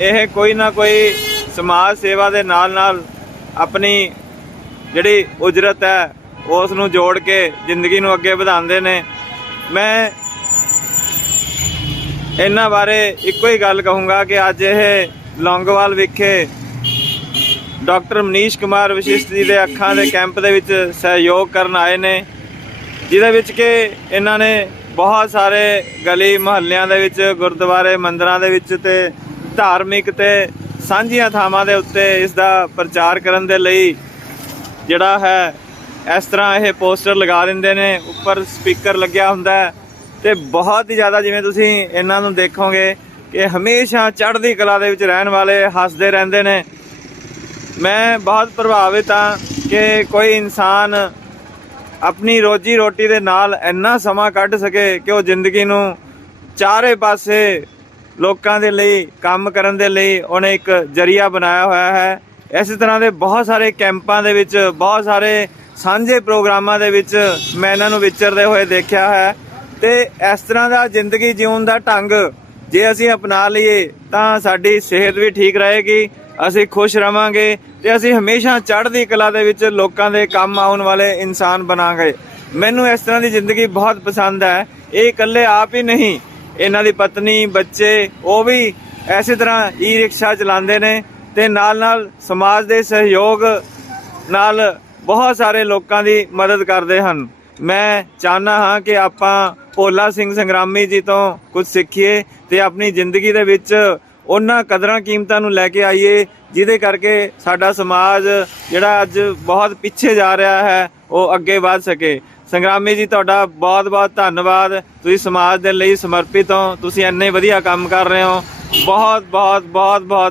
ਇਹ ਕੋਈ ਨਾ ਕੋਈ ਸਮਾਜ ਸੇਵਾ ਦੇ ਨਾਲ ਆਪਣੀ ਜਿਹੜੀ ਉਜਰਤ ਹੈ ਉਸ ਨੂੰ ਜੋੜ ਕੇ ਜ਼ਿੰਦਗੀ ਨੂੰ ਅੱਗੇ ਵਧਾਉਂਦੇ ਨੇ। ਮੈਂ ਇਹਨਾਂ ਬਾਰੇ ਇੱਕੋ ਹੀ ਗੱਲ ਕਹੂੰਗਾ ਕਿ ਅੱਜ ਇਹ ਲੌਂਗੋਵਾਲ ਵਿਖੇ ਡਾਕਟਰ ਮਨੀਸ਼ ਕੁਮਾਰ ਵਸ਼ਿਸ਼ਟ ਜੀ ਦੇ ਅੱਖਾਂ ਦੇ ਕੈਂਪ ਦੇ ਵਿੱਚ ਸਹਿਯੋਗ ਕਰਨ ਆਏ ਨੇ, ਜਿਹਦੇ ਵਿੱਚ ਕਿ ਇਹਨਾਂ ਨੇ ਬਹੁਤ ਸਾਰੇ ਗਲੀ ਮੁਹੱਲਿਆਂ ਦੇ ਵਿੱਚ, ਗੁਰਦੁਆਰੇ ਮੰਦਿਰਾਂ ਦੇ ਵਿੱਚ ਤੇ ਧਾਰਮਿਕ ਤੇ ਸਾਂਝੀਆਂ ਥਾਵਾਂ ਦੇ ਉੱਤੇ ਇਸ ਦਾ ਪ੍ਰਚਾਰ ਕਰਨ ਦੇ ਲਈ ਜਿਹੜਾ ਹੈ ਇਸ ਤਰ੍ਹਾਂ ਇਹ ਪੋਸਟਰ ਲਗਾ ਦਿੰਦੇ ਨੇ। ਉੱਪਰ ਸਪੀਕਰ ਲੱਗਿਆ ਹੁੰਦਾ ਹੈ ਤੇ ਬਹੁਤ ਹੀ ਜ਼ਿਆਦਾ, ਜਿਵੇਂ ਤੁਸੀਂ ਇਹਨਾਂ ਨੂੰ ਦੇਖੋਗੇ ਕਿ ਹਮੇਸ਼ਾ ਚੜ੍ਹਦੀ ਕਲਾ ਦੇ ਵਿੱਚ ਰਹਿਣ ਵਾਲੇ, ਹੱਸਦੇ ਰਹਿੰਦੇ ਨੇ। ਮੈਂ ਬਹੁਤ ਪ੍ਰਭਾਵਿਤ ਹਾਂ ਕਿ ਕੋਈ ਇਨਸਾਨ ਆਪਣੀ ਰੋਜੀ ਰੋਟੀ ਦੇ ਨਾਲ ਇੰਨਾ ਸਮਾਂ ਕੱਢ ਸਕੇ ਕਿ ਉਹ ਜ਼ਿੰਦਗੀ ਨੂੰ ਚਾਰੇ ਪਾਸੇ ਲੋਕਾਂ ਦੇ ਲਈ ਕੰਮ ਕਰਨ ਦੇ ਲਈ ਉਹਨੇ ਇੱਕ ਜ਼ਰੀਆ ਬਣਾਇਆ ਹੋਇਆ ਹੈ। ਇਸੇ ਤਰ੍ਹਾਂ ਦੇ ਬਹੁਤ ਸਾਰੇ ਕੈਂਪਾਂ ਦੇ ਵਿੱਚ, ਬਹੁਤ ਸਾਰੇ ਸਾਂਝੇ ਪ੍ਰੋਗਰਾਮਾਂ ਦੇ ਵਿੱਚ ਮੈਂ ਇਹਨਾਂ ਨੂੰ ਵਿਚਰਦੇ ਹੋਏ ਦੇਖਿਆ ਹੈ। ਤੇ ਇਸ ਤਰ੍ਹਾਂ ਦਾ ਜ਼ਿੰਦਗੀ ਜਿਉਣ ਦਾ ਢੰਗ ਜੇ ਅਸੀਂ ਅਪਣਾ ਲਈਏ ਤਾਂ ਸਾਡੀ ਸਿਹਤ ਵੀ ਠੀਕ ਰਹੇਗੀ, ਅਸੀਂ ਖੁਸ਼ ਰਵਾਂਗੇ ਤੇ ਅਸੀਂ ਹਮੇਸ਼ਾ ਚੜ੍ਹਦੀ ਕਲਾ ਦੇ ਵਿੱਚ ਲੋਕਾਂ ਦੇ ਕੰਮ ਆਉਣ ਵਾਲੇ ਇਨਸਾਨ ਬਣਾਂਗੇ। ਮੈਨੂੰ ਇਸ ਤਰ੍ਹਾਂ ਦੀ ਜ਼ਿੰਦਗੀ ਬਹੁਤ ਪਸੰਦ ਹੈ। ਇਹ ਇਕੱਲੇ ਆਪ ਹੀ ਨਹੀਂ, ਇਹਨਾਂ ਦੀ ਪਤਨੀ, ਬੱਚੇ, ਉਹ ਵੀ ਐਸੀ ਤਰ੍ਹਾਂ ਈ ਰਿਕਸ਼ਾ ਚਲਾਉਂਦੇ ਨੇ ਤੇ ਨਾਲ ਸਮਾਜ ਦੇ ਸਹਿਯੋਗ ਨਾਲ ਬਹੁਤ ਸਾਰੇ ਲੋਕਾਂ ਦੀ ਮਦਦ ਕਰਦੇ ਹਨ। ਮੈਂ ਚਾਹੁੰਦਾ ਹਾਂ ਕਿ ਆਪਾਂ ਭੋਲਾ ਸਿੰਘ ਸੰਗਰਾਮੀ ਜੀ ਤੋਂ ਕੁਝ ਸਿੱਖੀਏ ਤੇ ਆਪਣੀ ਜ਼ਿੰਦਗੀ ਦੇ ਵਿੱਚ ਉਹਨਾਂ ਕਦਰਾਂ ਕੀਮਤਾਂ ਨੂੰ ਲੈ ਕੇ ਆਈਏ ਜਿਹਦੇ ਕਰਕੇ ਸਾਡਾ ਸਮਾਜ ਜਿਹੜਾ ਅੱਜ ਬਹੁਤ ਪਿੱਛੇ ਜਾ ਰਿਹਾ ਹੈ ਉਹ ਅੱਗੇ ਵਧ ਸਕੇ। ਸੰਗਰਾਮੀ ਜੀ, ਤੁਹਾਡਾ ਬਹੁਤ ਬਹੁਤ ਧੰਨਵਾਦ। ਤੁਸੀਂ ਸਮਾਜ ਦੇ ਲਈ ਸਮਰਪਿਤ ਹੋ, ਤੁਸੀਂ ਇੰਨੇ ਵਧੀਆ ਕੰਮ ਕਰ ਰਹੇ ਹੋ। ਬਹੁਤ ਬਹੁਤ ਬਹੁਤ ਬਹੁਤ